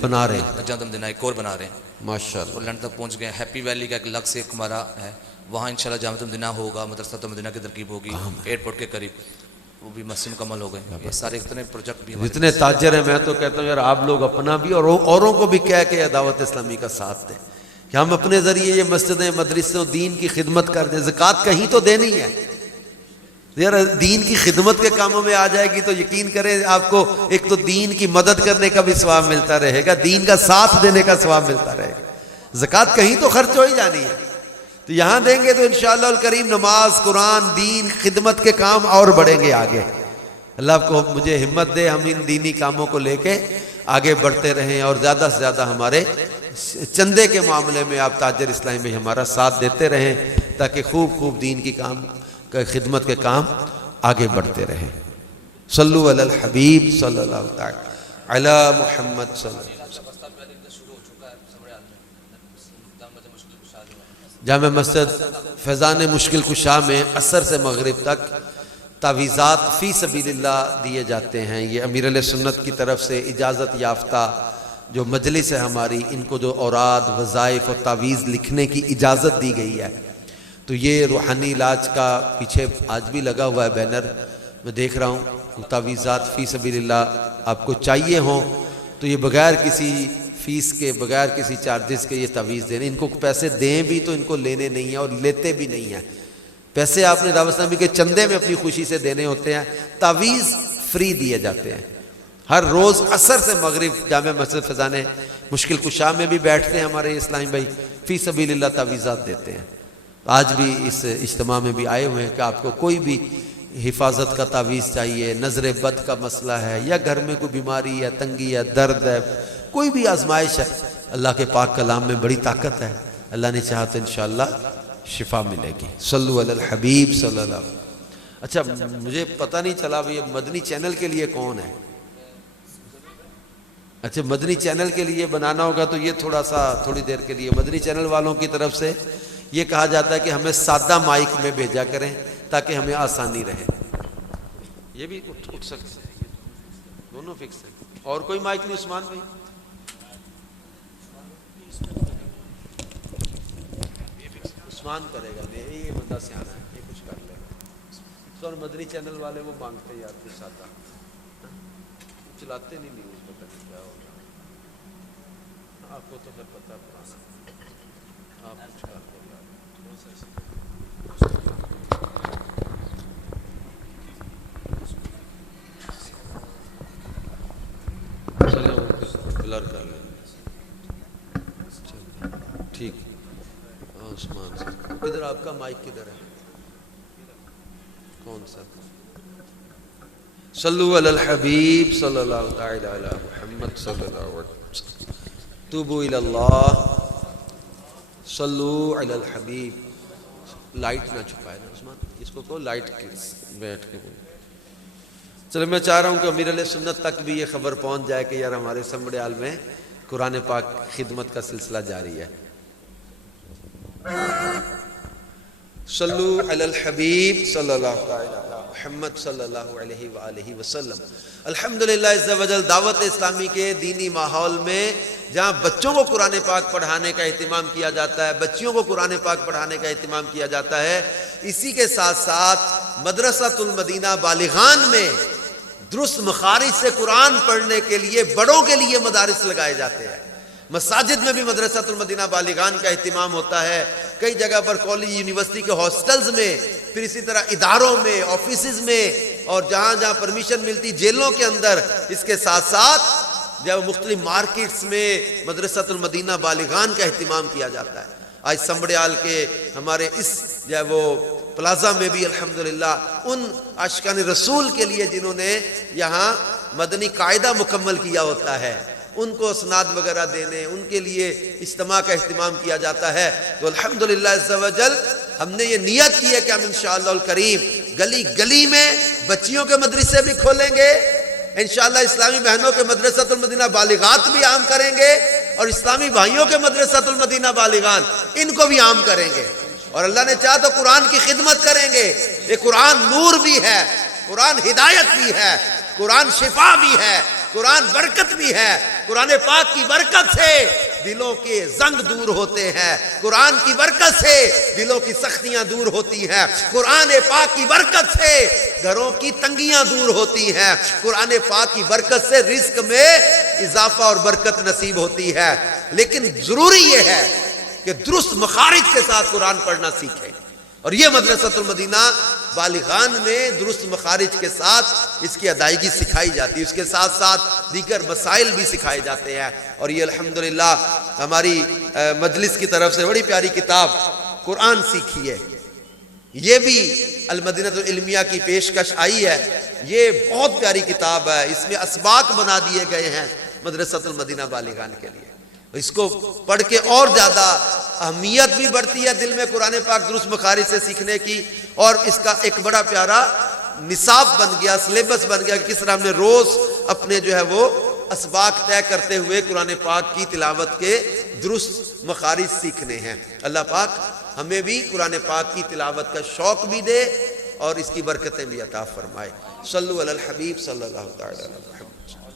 بنا رہے ہیں. جامعۃ المدینہ ایک اور بنا رہے ہیں ماشاءاللہ. اور لینڈر تک پہنچ گئے. ہیپی ویلی کا ایک الگ سے ایک ہمارا ہے، وہاں انشاءاللہ جامعۃ المدینہ ہوگا. مدرسۃ المدینہ کی ترکیب ہوگی ایئرپورٹ کے قریب، وہ بھی مسجد مکمل ہو گئے. یہ سارے اتنے پروجیکٹ بھی جتنے تاجر ہیں، میں تو کہتا ہوں یار آپ لوگ اپنا بھی اور اوروں کو بھی کہہ کے دعوت اسلامی کا ساتھ دیں کہ ہم اپنے ذریعے یہ مسجدیں مدرسوں دین کی خدمت کر دیں. زکوٰۃ کہیں تو دینی ہے یار. دین کی خدمت کے کاموں میں آ جائے گی تو یقین کریں آپ کو ایک تو دین کی مدد کرنے کا بھی ثواب ملتا رہے گا، دین کا ساتھ دینے کا ثواب ملتا رہے گا. زکوٰۃ کہیں تو خرچ ہو ہی جانی ہے. تو یہاں دیں گے تو انشاءاللہ الکریم نماز، قرآن، دین، خدمت کے کام اور بڑھیں گے آگے۔ اللہ کو مجھے ہمت دے، ہم ان دینی کاموں کو لے کے آگے بڑھتے رہیں، اور زیادہ سے زیادہ ہمارے چندے کے معاملے میں آپ تاجر اسلامی میں ہمارا ساتھ دیتے رہیں، تاکہ خوب خوب دین کی کام خدمت کے کام آگے بڑھتے رہیں۔ صلو علی الحبیب صلی اللہ تعالی علی محمد صلی اللہ علیہ وسلم۔ جامع مسجد فیضان مشکل کشا میں عصر سے مغرب تک تعویذات فی سبیل اللہ دیے جاتے ہیں۔ یہ امیر علیہ سنت کی طرف سے اجازت یافتہ جو مجلس ہے ہماری، ان کو جو اوراد، وظائف اور تعویذ لکھنے کی اجازت دی گئی ہے، تو یہ روحانی علاج کا پیچھے آج بھی لگا ہوا ہے بینر، میں دیکھ رہا ہوں۔ تعویذات فی سبیل اللہ آپ کو چاہیے ہوں تو یہ بغیر کسی فیس کے، بغیر کسی چارجز کے یہ تعویذ دینے، ان کو پیسے دیں بھی تو ان کو لینے نہیں ہیں اور لیتے بھی نہیں ہیں۔ پیسے آپ نے دعوت اسلامی کے چندے میں اپنی خوشی سے دینے ہوتے ہیں، تعویذ فری دیے جاتے ہیں۔ ہر روز عصر سے مغرب جامع مسجد فیضان مشکل کشا میں بھی بیٹھتے ہیں ہمارے اسلامی بھائی، فی سبیل اللہ تعویذات دیتے ہیں۔ آج بھی اس اجتماع میں بھی آئے ہوئے ہیں کہ آپ کو کوئی بھی حفاظت کا تعویذ چاہیے، نظر بد کا مسئلہ ہے، یا گھر میں کوئی بیماری ہے، تنگی ہے، درد ہے، کوئی بھی آزمائش ہے، اللہ کے پاک کلام میں بڑی طاقت ہے، اللہ نے چاہا تو انشاءاللہ شفا ملے گی۔ صلو علی الحبیب صلی اللہ علیہ وسلم۔ اچھا مجھے پتہ نہیں چلا یہ مدنی چینل کے لیے کون ہے؟ اچھا مدنی چینل کے لیے بنانا ہوگا تو یہ تھوڑی دیر کے لیے مدنی چینل والوں کی طرف سے یہ کہا جاتا ہے کہ ہمیں سادہ مائک میں بھیجا کریں تاکہ ہمیں آسانی رہے۔ یہ بھی اٹھ سکتے ہیں، دونوں فکس ہیں۔ اور کوئی مائک نہیں عثمان بھائی؟ عثمان کرے گا، یہ بندہ سیانا ہے، یہ کچھ کر لے گا۔ مدنی چینل والے وہ مانگتے ہیں یار کچھ سادہ، چلاتے نہیں نیوز، پتہ نہیں کیا ہوگا، آپ کو تو پھر پتہ پرانا، آپ کچھ کر لو۔ بلر کر لیں، ٹھیک۔ عثمان صاحب ادھر آپ کا مائک کدھر ہے؟ کون سا؟ صلو علی الحبیب صلی اللہ تعالی علی محمد صلی اللہ علیہ وسلم۔ توبوا الی اللہ، صلو علی الحبیب۔ لائٹ نہ چھپائے نا عثمان، اس کو کہو لائٹ بیٹھ کے بولو۔ چلو میں چاہ رہا ہوں کہ امیر علیہ سنت تک بھی یہ خبر پہنچ جائے کہ یار ہمارے سمبڑیال میں قرآن پاک خدمت کا سلسلہ جاری ہے۔ صلو علی الحبیب صلی اللہ علیہ محمد صلی اللہ علیہ وآلہ وسلم۔ الحمدللہ عز و جل دعوت اسلامی کے دینی ماحول میں جہاں بچوں کو قرآن پاک پڑھانے کا اہتمام کیا جاتا ہے، بچیوں کو قرآن پاک پڑھانے کا اہتمام کیا جاتا ہے، اسی کے ساتھ ساتھ مدرسۃ المدینہ بالغان میں درست مخارج سے قرآن پڑھنے کے لیے بڑوں کے لیے مدارس لگائے جاتے ہیں۔ مساجد میں بھی مدرسۃ المدینہ بالغان کا اہتمام ہوتا ہے، کئی جگہ پر کالج یونیورسٹی کے ہاسٹلز میں، پھر اسی طرح اداروں میں، آفیسز میں، اور جہاں جہاں پرمیشن ملتی جیلوں کے اندر۔ اس کے ساتھ ساتھ جب مختلف مارکیٹس میں مدرسۃ المدینہ بالغان کا اہتمام کیا جاتا ہے۔ آج سمبڑیال کے ہمارے اس جو ہے وہ پلازا میں بھی الحمدللہ ان عاشقان رسول کے لیے جنہوں نے یہاں مدنی قاعدہ مکمل کیا ہوتا ہے، ان کو اسناد وغیرہ دینے، ان کے لیے اجتماع کا اہتمام کیا جاتا ہے۔ تو الحمدللہ عز و جل ہم نے یہ نیت کی ہے کہ ہم انشاءاللہ الکریم گلی گلی میں بچیوں کے مدرسے بھی کھولیں گے، انشاءاللہ اسلامی بہنوں کے مدرسۃ المدینہ بالغات بھی عام کریں گے، اور اسلامی بھائیوں کے مدرسۃ المدینہ بالغان ان کو بھی عام کریں گے، اور اللہ نے چاہا تو قرآن کی خدمت کریں گے۔ یہ قرآن نور بھی ہے، قرآن ہدایت بھی ہے، قرآن شفا بھی ہے، قرآن برکت بھی ہے۔ قرآن پاک کی برکت سے دلوں کے زنگ دور ہوتے ہیں، قرآن کی برکت سے دلوں کی سختیاں دور ہوتی ہیں، قرآن پاک کی برکت سے گھروں کی تنگیاں دور ہوتی ہیں، قرآن پاک کی برکت سے رزق میں اضافہ اور برکت نصیب ہوتی ہے۔ لیکن ضروری یہ ہے کہ درست مخارج کے ساتھ قرآن پڑھنا سیکھیں، اور یہ مدرسۃ المدینہ بالغان میں درست مخارج کے ساتھ اس کی ادائیگی سکھائی جاتی ہے، اس کے ساتھ ساتھ دیگر مسائل بھی سکھائے جاتے ہیں۔ اور یہ الحمدللہ ہماری مجلس کی طرف سے بڑی پیاری کتاب قرآن سیکھیے. یہ بھی المدینۃ العلمیہ کی پیشکش آئی ہے. یہ بہت پیاری کتاب ہے, اس میں اسباق بنا دیے گئے ہیں مدرسۃ المدینہ بالغان کے لیے. اس کو پڑھ کے اور زیادہ اہمیت بھی بڑھتی ہے دل میں قرآن پاک درست مخارج سے سیکھنے کی, اور اس کا ایک بڑا پیارا نصاب بن گیا, سلیبس بن گیا کہ کس طرح ہم نے روز اپنے جو ہے وہ اسباق طے کرتے ہوئے قرآن پاک کی تلاوت کے درست مخارج سیکھنے ہیں. اللہ پاک ہمیں بھی قرآن پاک کی تلاوت کا شوق بھی دے اور اس کی برکتیں بھی عطا فرمائے. صلو علی الحبیب صلی اللہ تعالی علیہ وسلم.